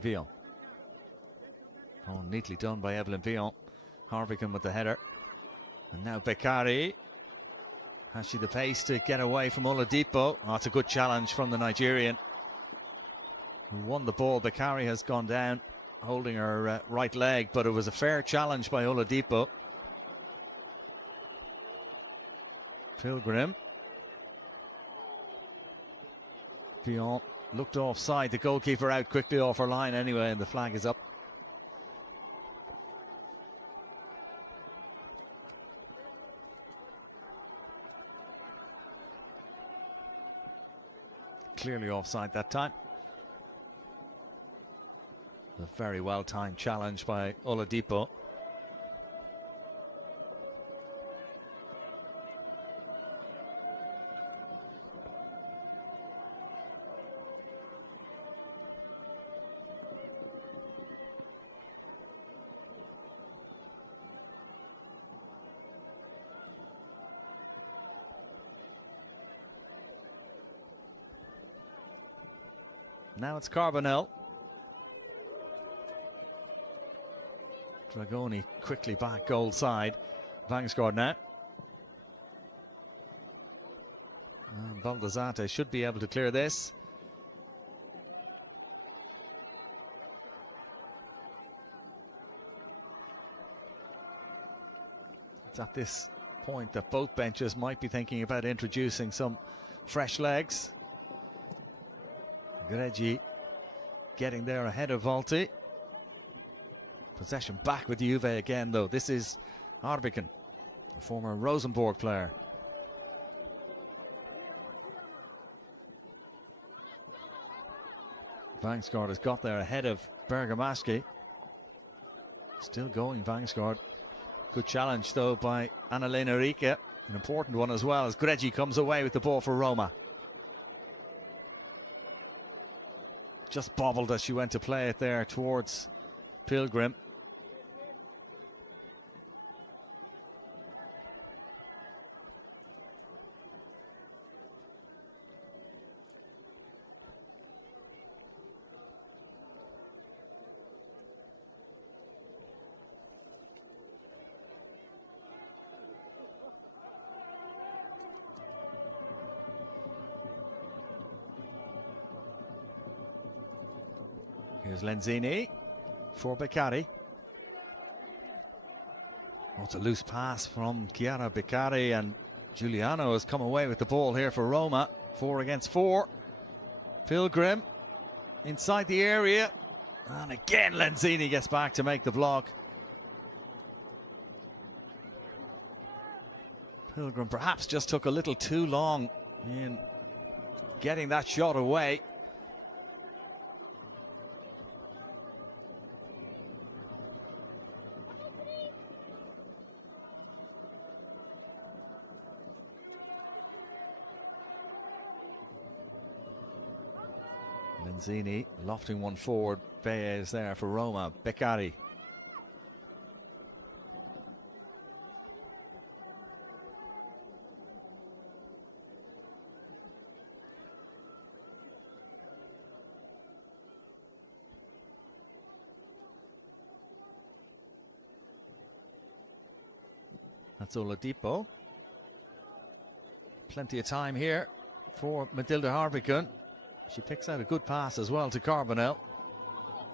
Villon. Oh, neatly done by Evelyn Villon. Harvigan with the header. And now Beccari. Has she the pace to get away from Oladipo? Oh, it's a good challenge from the Nigerian, who won the ball. Beccari has gone down holding her right leg, but it was a fair challenge by Oladipo. Pilgrim. Villon looked offside. The goalkeeper out quickly off her line anyway, and the flag is up. Clearly offside that time. A very well-timed challenge by Oladipo. Now it's Carbonell. Dragoni quickly back goal side. Vangsgaard now. And Baldasate should be able to clear this. It's at this point that both benches might be thinking about introducing some fresh legs. Greggi getting there ahead of Volti. Possession back with Juve again, though. This is Harvigan, a former Rosenborg player. Vangsgaard has got there ahead of Bergamaschi. Still going, Vangsgaard. Good challenge, though, by Annalena Rieke. An important one as well, as Greggi comes away with the ball for Roma. Just bobbled as she went to play it there towards Pilgrim. Here's Lenzini for Beccari. Oh, it's a loose pass from Chiara Beccari, and Giuliano has come away with the ball here for Roma. 4 against 4. Pilgrim inside the area. And again, Lenzini gets back to make the block. Pilgrim perhaps just took a little too long in getting that shot away. Lenzini lofting one forward. Beye is there for Roma. Beccari. That's Oladipo. Plenty of time here for Matilda Harbican. She picks out a good pass as well to Carbonell.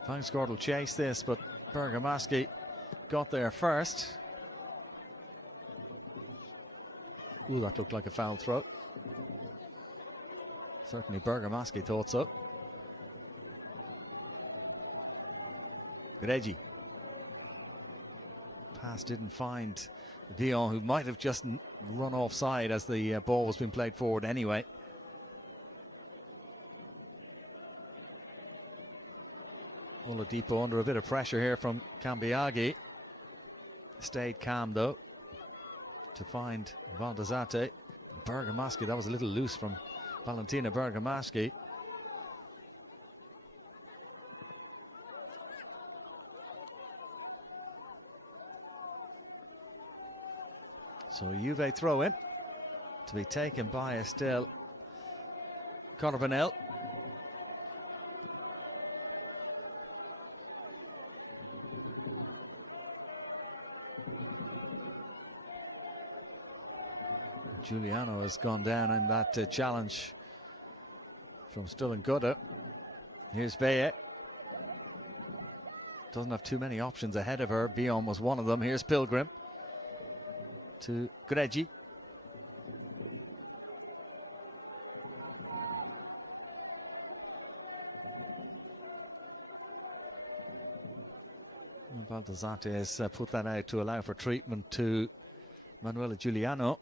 Vangsgaard will chase this, but Bergamaschi got there first. Ooh, that looked like a foul throw. Certainly Bergamaschi thought so. Greggi. Pass didn't find Dion, who might have just run offside as the ball was being played forward anyway. Oladipo under a bit of pressure here from Cambiaghi. Stayed calm though to find Valdezate. Bergamaschi, that was a little loose from Valentina Bergamaschi. So Juve throw in to be taken by Estelle Carbonell. Giuliano has gone down in that challenge from Stullengoda. Here's Beye. Doesn't have too many options ahead of her. Vion was one of them. Here's Pilgrim to Greggi. Baldezate has put that out to allow for treatment to Manuela Giuliano.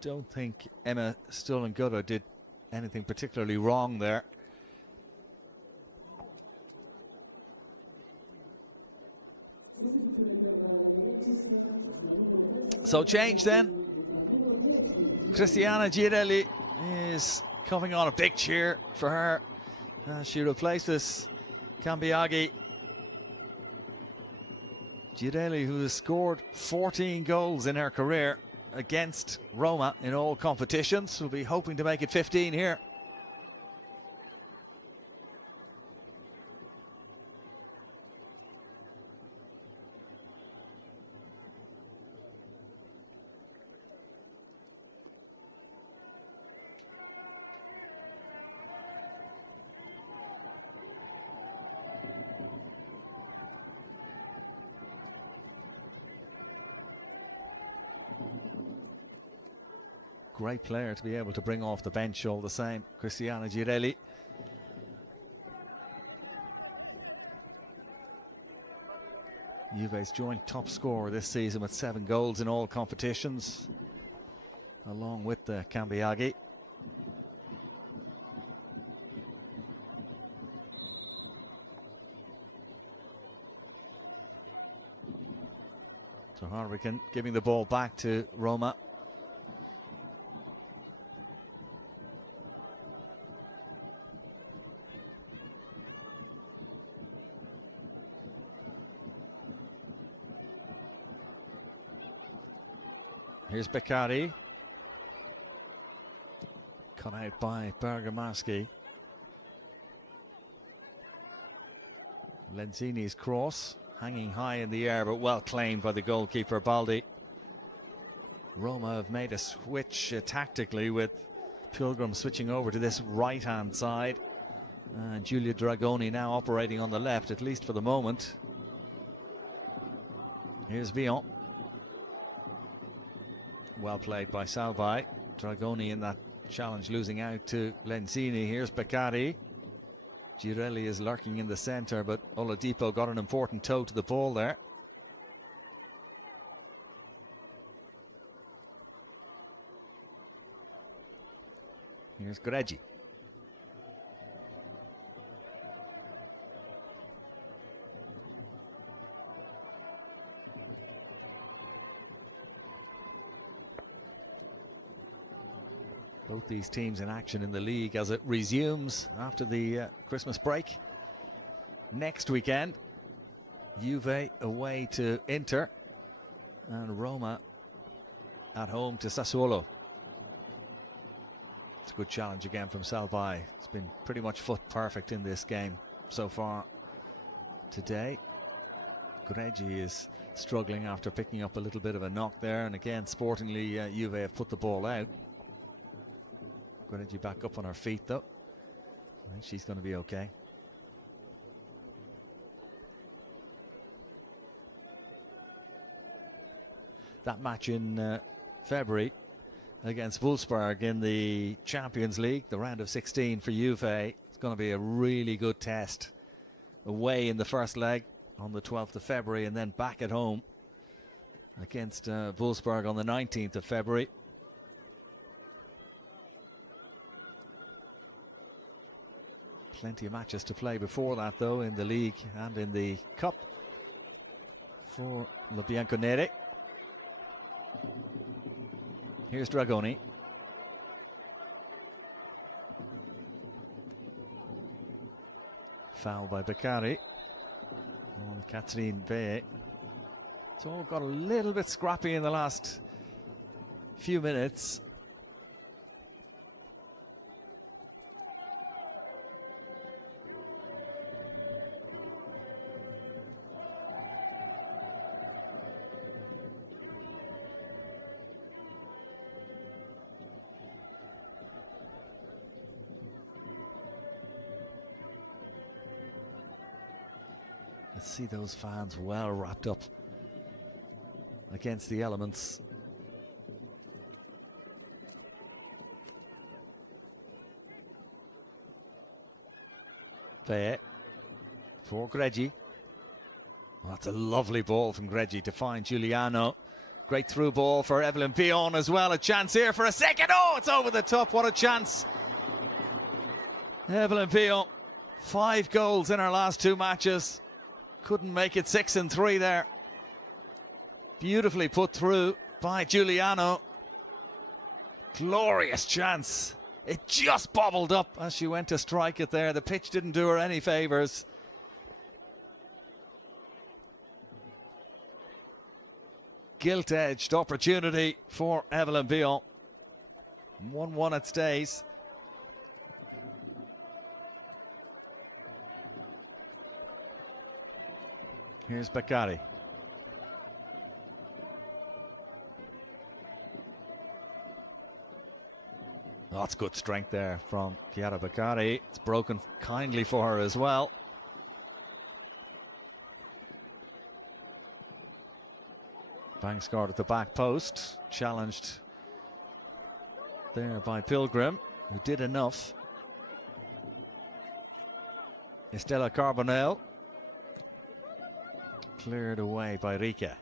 Don't think Emma Stullengoda did anything particularly wrong there. So change then. Cristiana Girelli is coming on, a big cheer for her. She replaces Cambiaghi. Girelli, who has scored 14 goals in her career against Roma in all competitions, will be hoping to make it 15 here. Great player to be able to bring off the bench all the same, Cristiana Girelli. Juve's joint top scorer this season with 7 goals in all competitions, along with the Cambiaghi. So Harvican giving the ball back to Roma. Here's Beccari. Cut out by Bergamaschi. Lenzini's cross hanging high in the air, but well claimed by the goalkeeper Baldi. Roma have made a switch tactically, with Pilgrim switching over to this right-hand side. And Giulio Dragoni now operating on the left, at least for the moment. Here's Vion. Well played by Salbai. Dragoni in that challenge, losing out to Lenzini. Here's Beccari. Girelli is lurking in the centre, but Oladipo got an important toe to the ball there. Here's Greggi. Both these teams in action in the league as it resumes after the Christmas break. Next weekend, Juve away to Inter and Roma at home to Sassuolo. It's a good challenge again from Salbai. It's been pretty much foot perfect in this game so far today. Greggi is struggling after picking up a little bit of a knock there, and again, sportingly, Juve have put the ball out. Greggi back up on her feet though. I think she's going to be okay. That match in February against Wolfsburg in the Champions League, the round of 16 for Juve, it's going to be a really good test. Away in the first leg on the 12th of February, and then back at home against Wolfsburg on the 19th of February. Plenty of matches to play before that, though, in the league and in the cup for the Bianconeri. Here's Dragoni. Foul by Beccari on Catherine Bay. It's all got a little bit scrappy in the last few minutes. Let's see those fans well wrapped up against the elements. There for Greggi. Oh, that's a lovely ball from Greggi to find Giuliano. Great through ball for Evelyn Pion as well. A chance here for a second. Oh, it's over the top. What a chance. Evelyn Pion, 5 goals in her last 2 matches. Couldn't make it 6 and 3 there. Beautifully put through by Giuliano. Glorious chance. It just bobbled up as she went to strike it there. The pitch didn't do her any favours. Gilt-edged opportunity for Evelyn Pion. 1-1 it stays. Here's Beccari. Oh, that's good strength there from Chiara Beccari. It's broken kindly for her as well. Vangsgaard at the back post. Challenged there by Pilgrim, who did enough. Estella Carbonell. Cleared away by Rieke.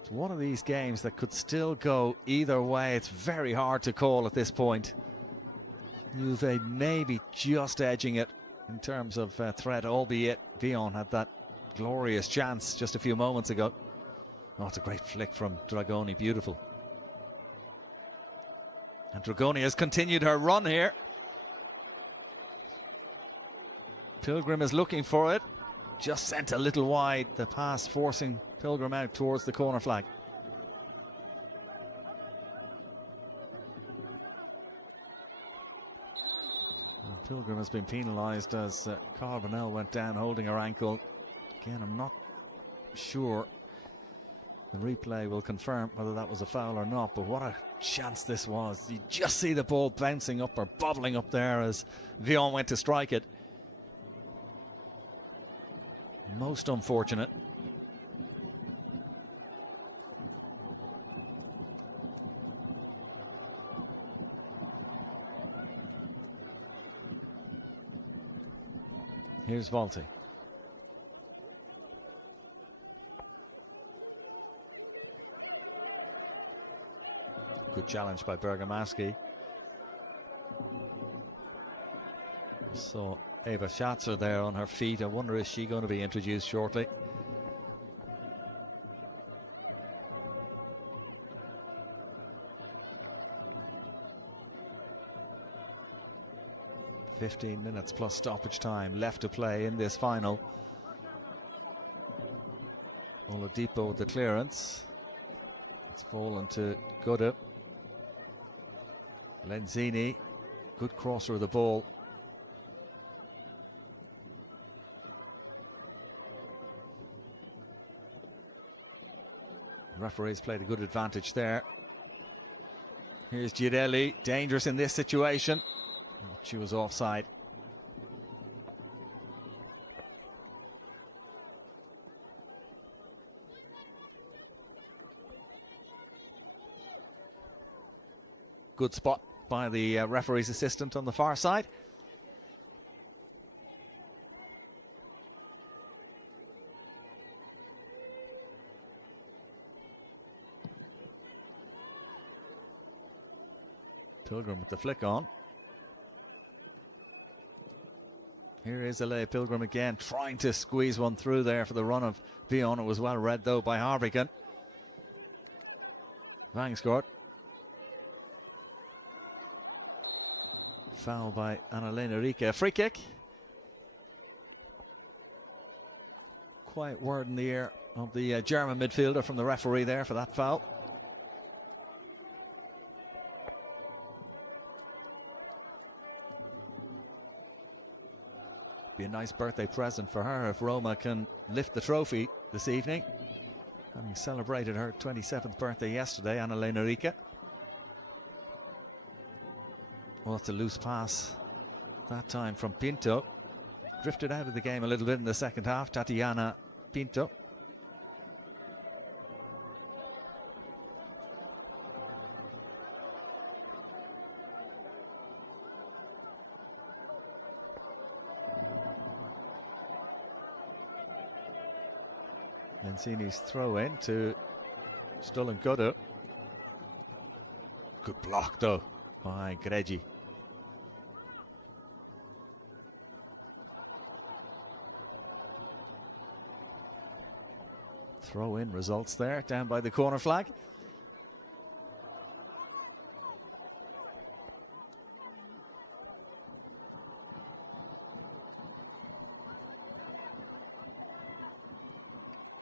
It's one of these games that could still go either way. It's very hard to call at this point. Juve maybe just edging it in terms of threat, albeit Vion had that glorious chance just a few moments ago. Oh, it's a great flick from Dragoni, beautiful. And Dragoni has continued her run here. Pilgrim is looking for it. Just sent a little wide, the pass forcing Pilgrim out towards the corner flag. Pilgrim has been penalised as Carbonell went down holding her ankle. Again, I'm not sure. The replay will confirm whether that was a foul or not, but what a chance this was. You just see the ball bouncing up or bobbling up there as Vion went to strike it. Most unfortunate. Here's Volti. Good challenge by Bergamaschi. Saw Eva Schatzer there on her feet. I wonder, is she going to be introduced shortly? "15 minutes plus stoppage time left to play in this final." Oladipo with the clearance. It's fallen to Goddard. Lenzini, good crosser of the ball. Referees played a good advantage there. Here's Girelli, dangerous in this situation. She was offside. Good spot by the referee's assistant on the far side. Pilgrim with the flick on. Here is Alea Pilgrim again, trying to squeeze one through there for the run of Vion. It was well read though by Harbican. Vangsgaard. Foul by Annalena Rieke. Free kick. Quiet word in the ear of the German midfielder from the referee there for that foul. Be a nice birthday present for her if Roma can lift the trophy this evening. Having celebrated her 27th birthday yesterday, Annalena Rieke. Well, that's a loose pass that time from Pinto. Drifted out of the game a little bit in the second half, Tatiana Pinto. Lenzini's throw in to Stullen Goddard. Good block though by Greggi. Throw in results there, down by the corner flag.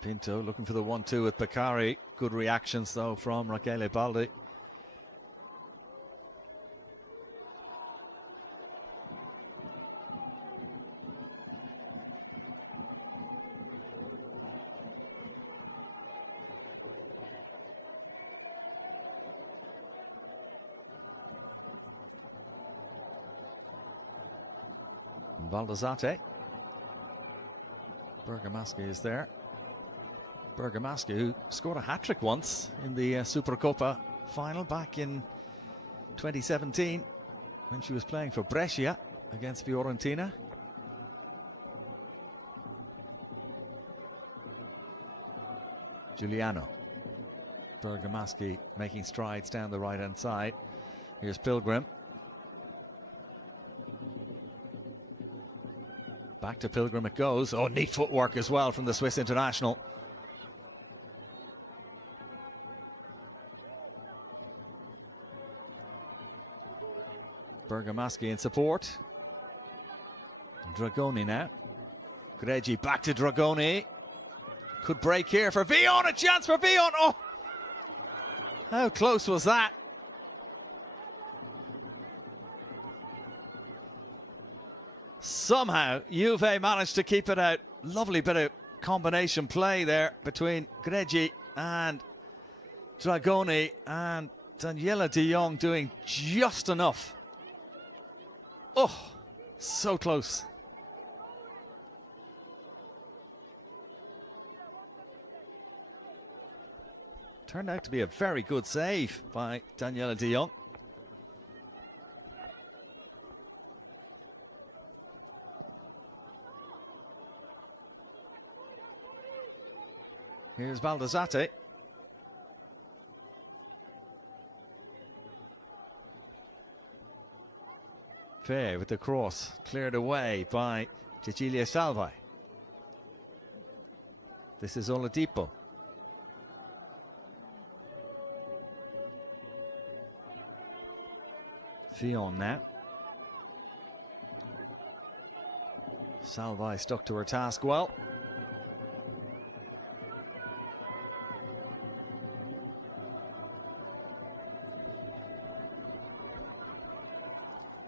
Pinto looking for the 1-2 with Bakari. Good reactions though from Rachele Baldi. Baldasate. Bergamaschi is there. Bergamaschi, who scored a hat-trick once in the Supercoppa final back in 2017 when she was playing for Brescia against Fiorentina. Giuliano. Bergamaschi making strides down the right-hand side. Here's Pilgrim. Back to Pilgrim it goes. Oh, neat footwork as well from the Swiss international. Bergamaschi in support. Dragoni now. Greggi back to Dragoni. Could break here for Vion. A chance for Vion. Oh! How close was that? somehow Juve managed to keep it out. Lovely bit of combination play there between Greggi and Dragoni, and Daniela de Jong doing just enough. Oh, so close. Turned out to be a very good save by Daniela de Jong. Here's Baldasate. Fair with the cross, cleared away by Cecilia Salvi. This is Oladipo. Fillon now. Salvi stuck to her task well.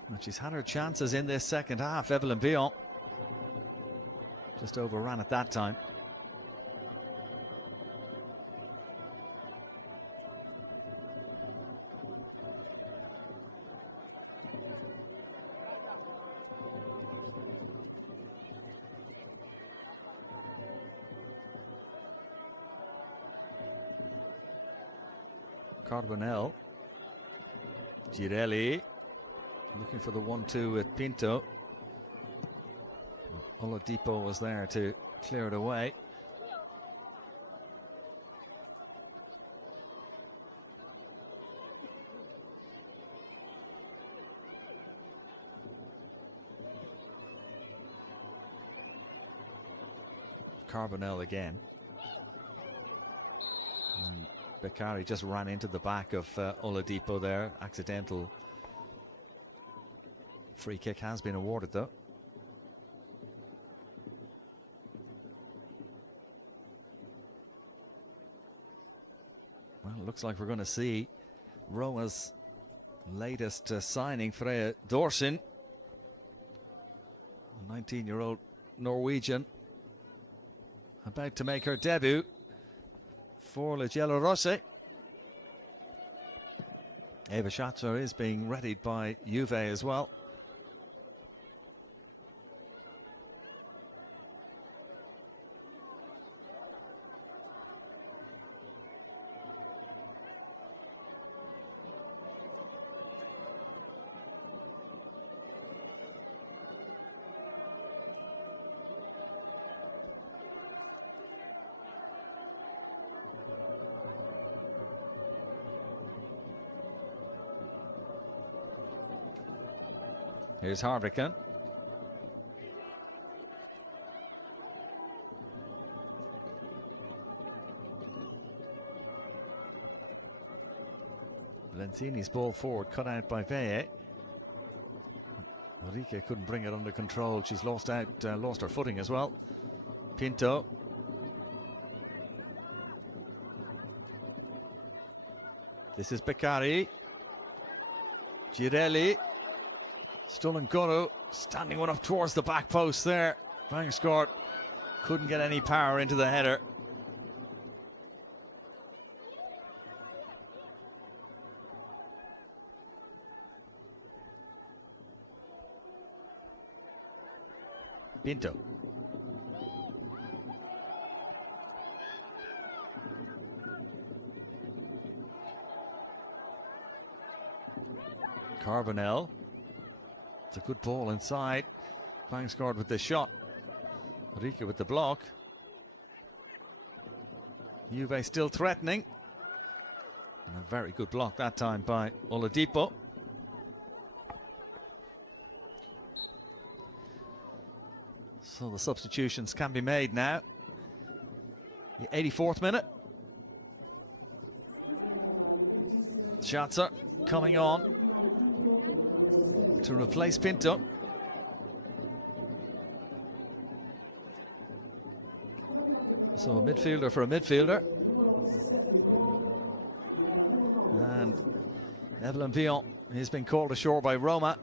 And she's had her chances in this second half. Evelyn Fillon just overran at that time. Carbonell. Girelli looking for the 1-2 with Pinto. Oladipo was there to clear it away. Carbonell again. And Beccari just ran into the back of Oladipo there. Accidental free kick has been awarded though. Well, it looks like we're going to see Roma's latest signing, Freya Dorsin, a 19-year-old Norwegian, about to make her debut for Le Giallorosse. Eva Schatzer is being readied by Juve as well. Here's Harvikan. Lentini's ball forward, cut out by Veye. Enrique couldn't bring it under control. She's lost her footing as well. Pinto. This is Beccari. Girelli. Stolengoro standing one up towards the back post there. Vangsgaard couldn't get any power into the header. Pinto. Carbonell. It's a good ball inside. Vangsgaard with the shot. Rika with the block. Juve still threatening. And a very good block that time by Oladipo. So the substitutions can be made now. The 84th minute. Schatzer coming on to replace Pinto. So a midfielder for a midfielder. And Evelyn Fillon has been called ashore by Roma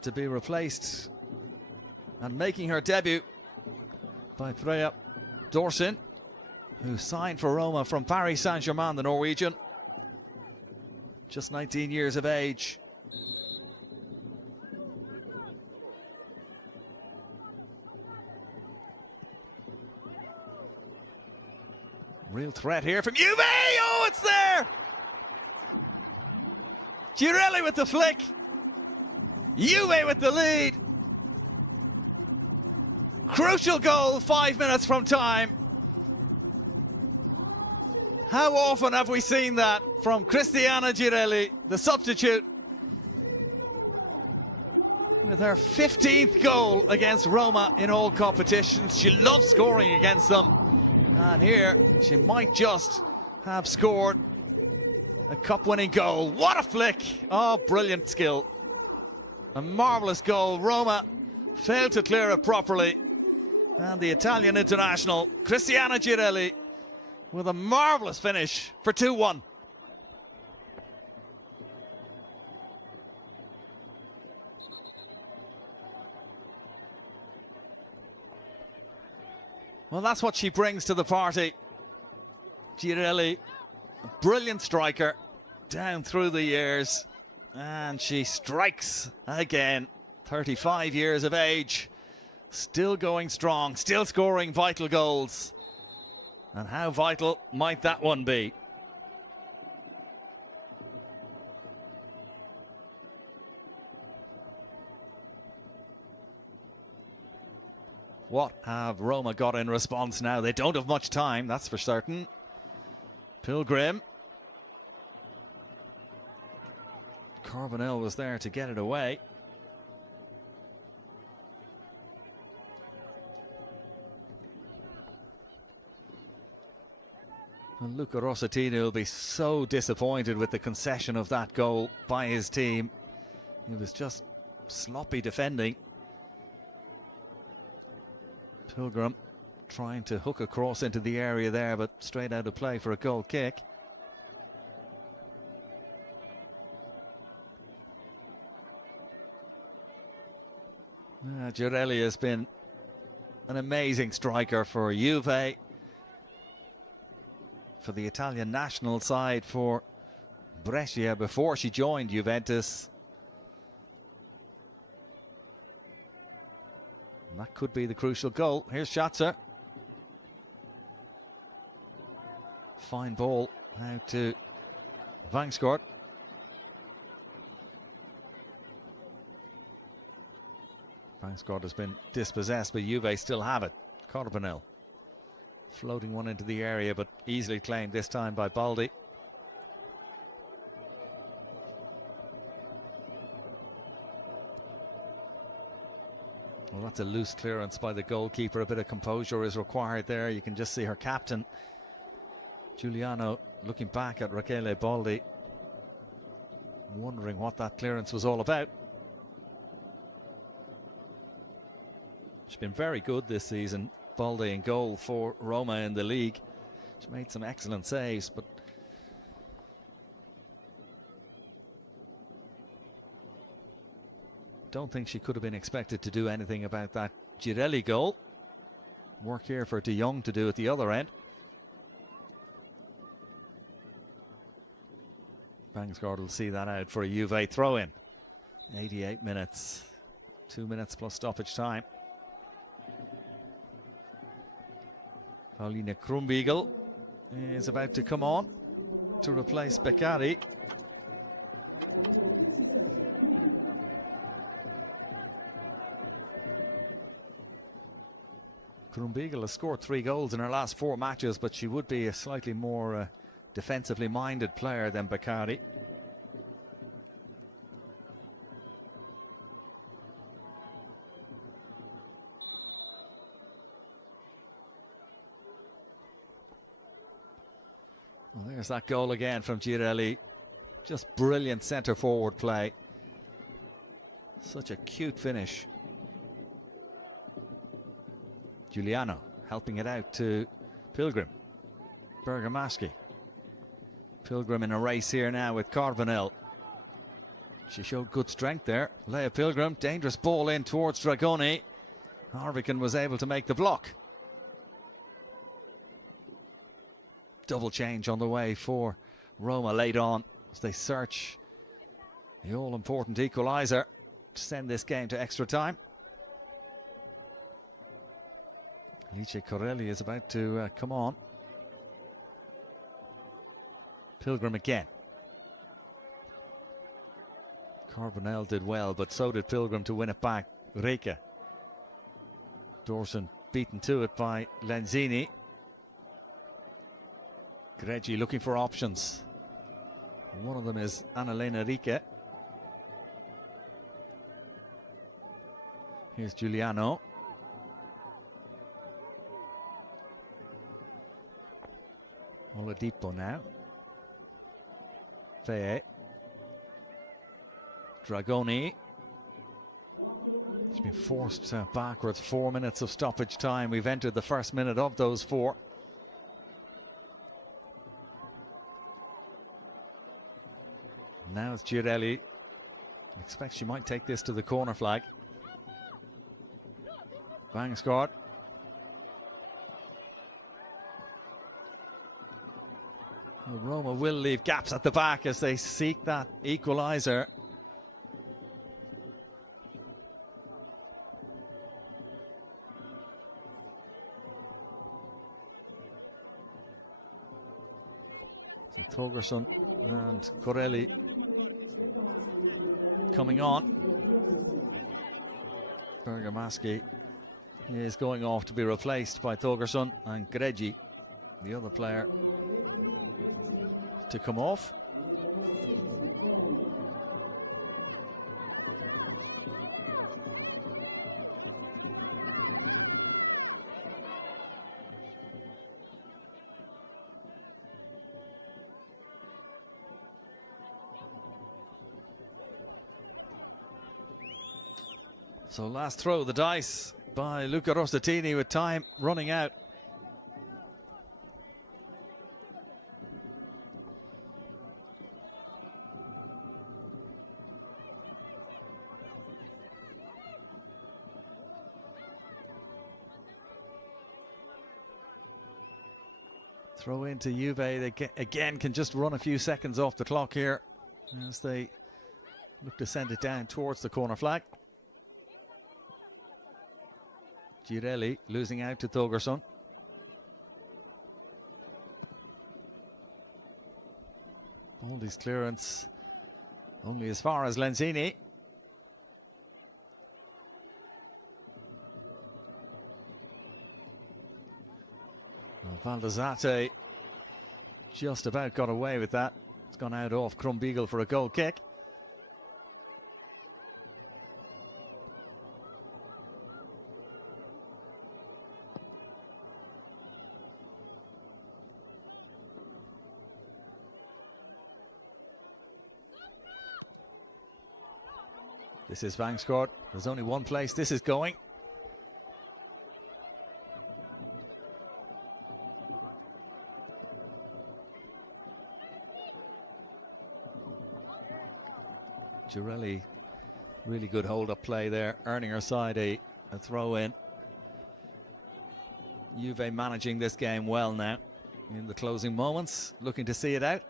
to be replaced And making her debut by Freya Dorsin, who signed for Roma from Paris Saint-Germain, the Norwegian. Just 19 years of age. Real threat here from Juve. Oh, it's there! Girelli with the flick. Juve with the lead. Crucial goal 5 minutes from time. How often have we seen that from Cristiana Girelli, the substitute, with her 15th goal against Roma in all competitions. She loves scoring against them. And here, she might just have scored a cup-winning goal. What a flick! Oh, brilliant skill. A marvellous goal. Roma failed to clear it properly. And the Italian international, Cristiana Girelli, with a marvellous finish for 2-1. Well, that's what she brings to the party. Girelli, a brilliant striker, down through the years. And she strikes again. 35 years of age. Still going strong, still scoring vital goals. And how vital might that one be? What have Roma got in response now? They don't have much time, that's for certain. Pilgrim. Carbonell was there to get it away. And Luca Rossettini will be so disappointed with the concession of that goal by his team. He was just sloppy defending. Pilgrim trying to hook across into the area there, but straight out of play for a goal kick. Girelli has been an amazing striker for Juve, for the Italian national side, for Brescia before she joined Juventus. And that could be the crucial goal. Here's Schatzer. Fine ball out to Vangsgaard. Vangsgaard has been dispossessed, but Juve still have it. Carbonell floating one into the area, but easily claimed this time by Baldi. Well, that's a loose clearance by the goalkeeper. A bit of composure is required there. You can just see her captain, Giuliano, looking back at Rachele Baldi, wondering what that clearance was all about. She's been very good this season, Baldi, in goal for Roma in the league. She's made some excellent saves, but don't think she could have been expected to do anything about that Girelli goal. Work here for De Jong to do at the other end. Vangsgaard will see that out for a Juve throw-in. 88 minutes. 2 minutes plus stoppage time. Paulina Krumbiegel is about to come on to replace Beccari. Krumbiegel has scored 3 goals in her last 4 matches, but she would be a slightly more defensively minded player than Beccari. Well, there's that goal again from Girelli. Just brilliant centre forward play. Such a cute finish. Giuliano helping it out to Pilgrim. Bergamaschi. Pilgrim in a race here now with Carbonell. She showed good strength there. Leia Pilgrim, dangerous ball in towards Dragoni. Harvikan was able to make the block. Double change on the way for Roma late on as they search the all-important equaliser to send this game to extra time. Lice Corelli is about to come on. Pilgrim again. Carbonell did well, but so did Pilgrim to win it back. Reike. Dawson beaten to it by Lenzini. Greggi looking for options. One of them is Annalena Reike. Here's Giuliano. Oladipo now. Feye. Dragoni. He's been forced backwards. 4 minutes of stoppage time. We've entered the first minute of those 4. Now it's Girelli. I expect she might take this to the corner flag. Vangsgaard. Well, Roma will leave gaps at the back as they seek that equaliser. So Thorgerson and Corelli coming on. Bergamaschi is going off to be replaced by Thorgerson, and Greggi, the other player, to come off. So last throw the dice by Luca Rossettini with time running out. Throw into Juve. They again can just run a few seconds off the clock here as they look to send it down towards the corner flag. Girelli losing out to Thorgerson. Baldi's clearance only as far as Lenzini. Well, Valdezate just about got away with that. It's gone out off Krumbiegel for a goal kick. This is Vangsgaard. There's only one place this is going. Girelli, really good hold-up play there, earning her side a throw-in. Juve managing this game well now in the closing moments, looking to see it out.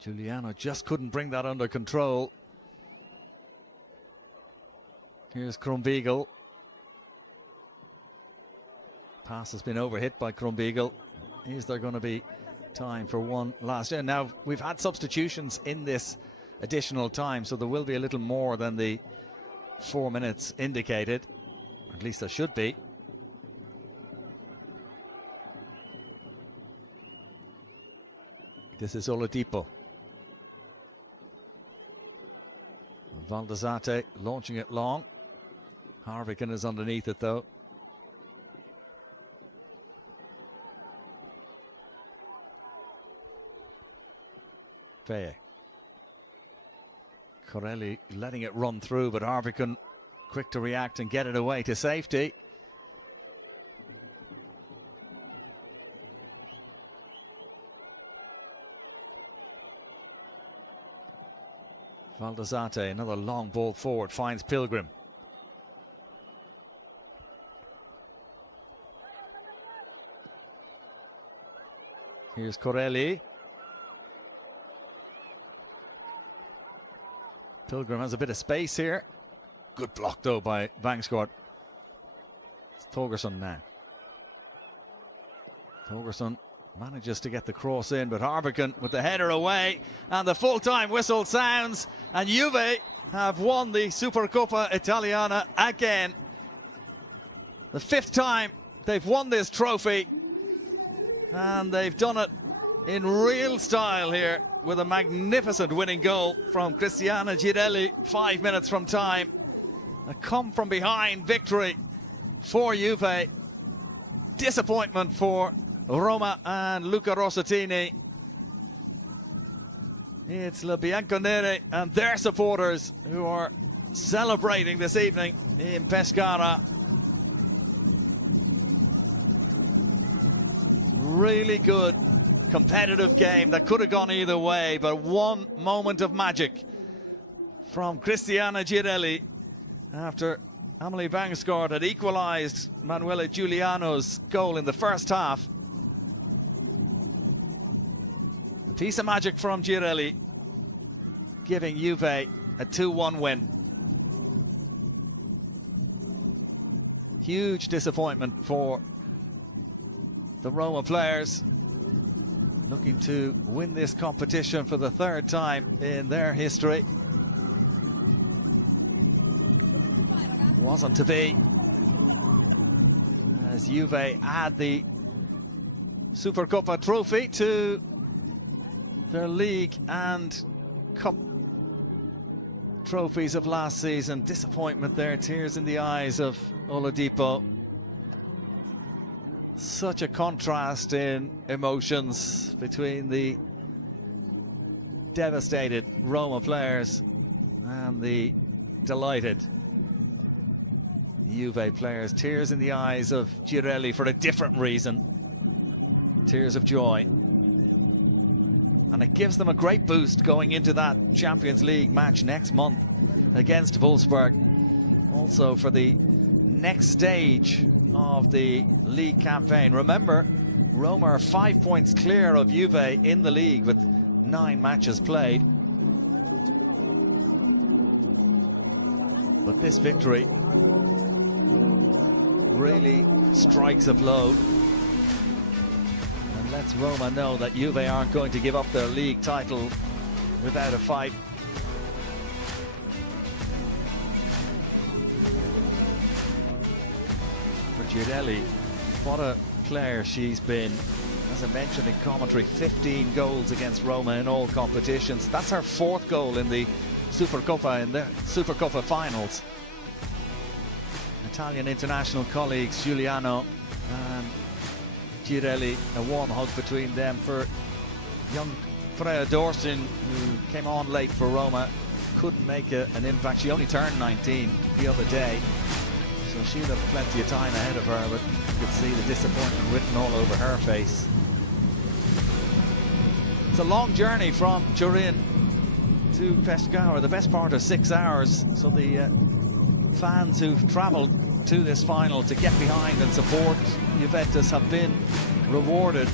Giuliano just couldn't bring that under control. Here's Krumbiegel. Pass has been overhit by Krumbiegel. Is there going to be time for one last? And now we've had substitutions in this additional time, so there will be a little more than the 4 minutes indicated. At least there should be. This is Oladipo. Valdezate launching it long. Harvikan is underneath it though. Peye. Corelli letting it run through, but Harbican quick to react and get it away to safety. Valdezate, another long ball forward, finds Pilgrim. Here's Corelli. Pilgrim has a bit of space here. Good block though by Vangsgaard. It's Torgerson now. Torgerson manages to get the cross in, but Harbican with the header away, and the full-time whistle sounds, and Juve have won the Supercoppa Italiana again. The 5th time they've won this trophy, and they've done it in real style here with a magnificent winning goal from Cristiano Girelli 5 minutes from time. A come-from-behind victory for Juve. Disappointment for Roma and Luca Rossettini. It's Le Bianconere and their supporters who are celebrating this evening in Pescara. Really good, competitive game that could have gone either way, but one moment of magic from Cristiano Girelli after Amelie Vangsgaard had equalized Manuela Giuliano's goal in the first half. A piece of magic from Girelli, giving Juve a 2-1 win. Huge disappointment for the Roma players, looking to win this competition for the 3rd time in their history. Wasn't to be, as Juve add the Supercoppa trophy to their league and cup trophies of last season. Disappointment there, tears in the eyes of Oladipo. Such a contrast in emotions between the devastated Roma players and the delighted Juve players. Tears in the eyes of Girelli for a different reason. Tears of joy. And it gives them a great boost going into that Champions League match next month against Wolfsburg. Also for the next stage of the league campaign. Remember, Roma are 5 points clear of Juve in the league with 9 matches played. But this victory really strikes a blow and lets Roma know that Juve aren't going to give up their league title without a fight. For Girelli, what a player she's been. As I mentioned in commentary, 15 goals against Roma in all competitions. That's her 4th goal in the Supercoppa, in the Supercoppa finals. Italian international colleagues Giuliano and Girelli, a warm hug between them. For young Freya Dorsin, who came on late for Roma, couldn't make an impact. She only turned 19 the other day, so she'll have plenty of time ahead of her, but you could see the disappointment written all over her face. It's a long journey from Turin to Pescara, the best part of 6 hours, so the fans who've travelled to this final to get behind and support Juventus have been rewarded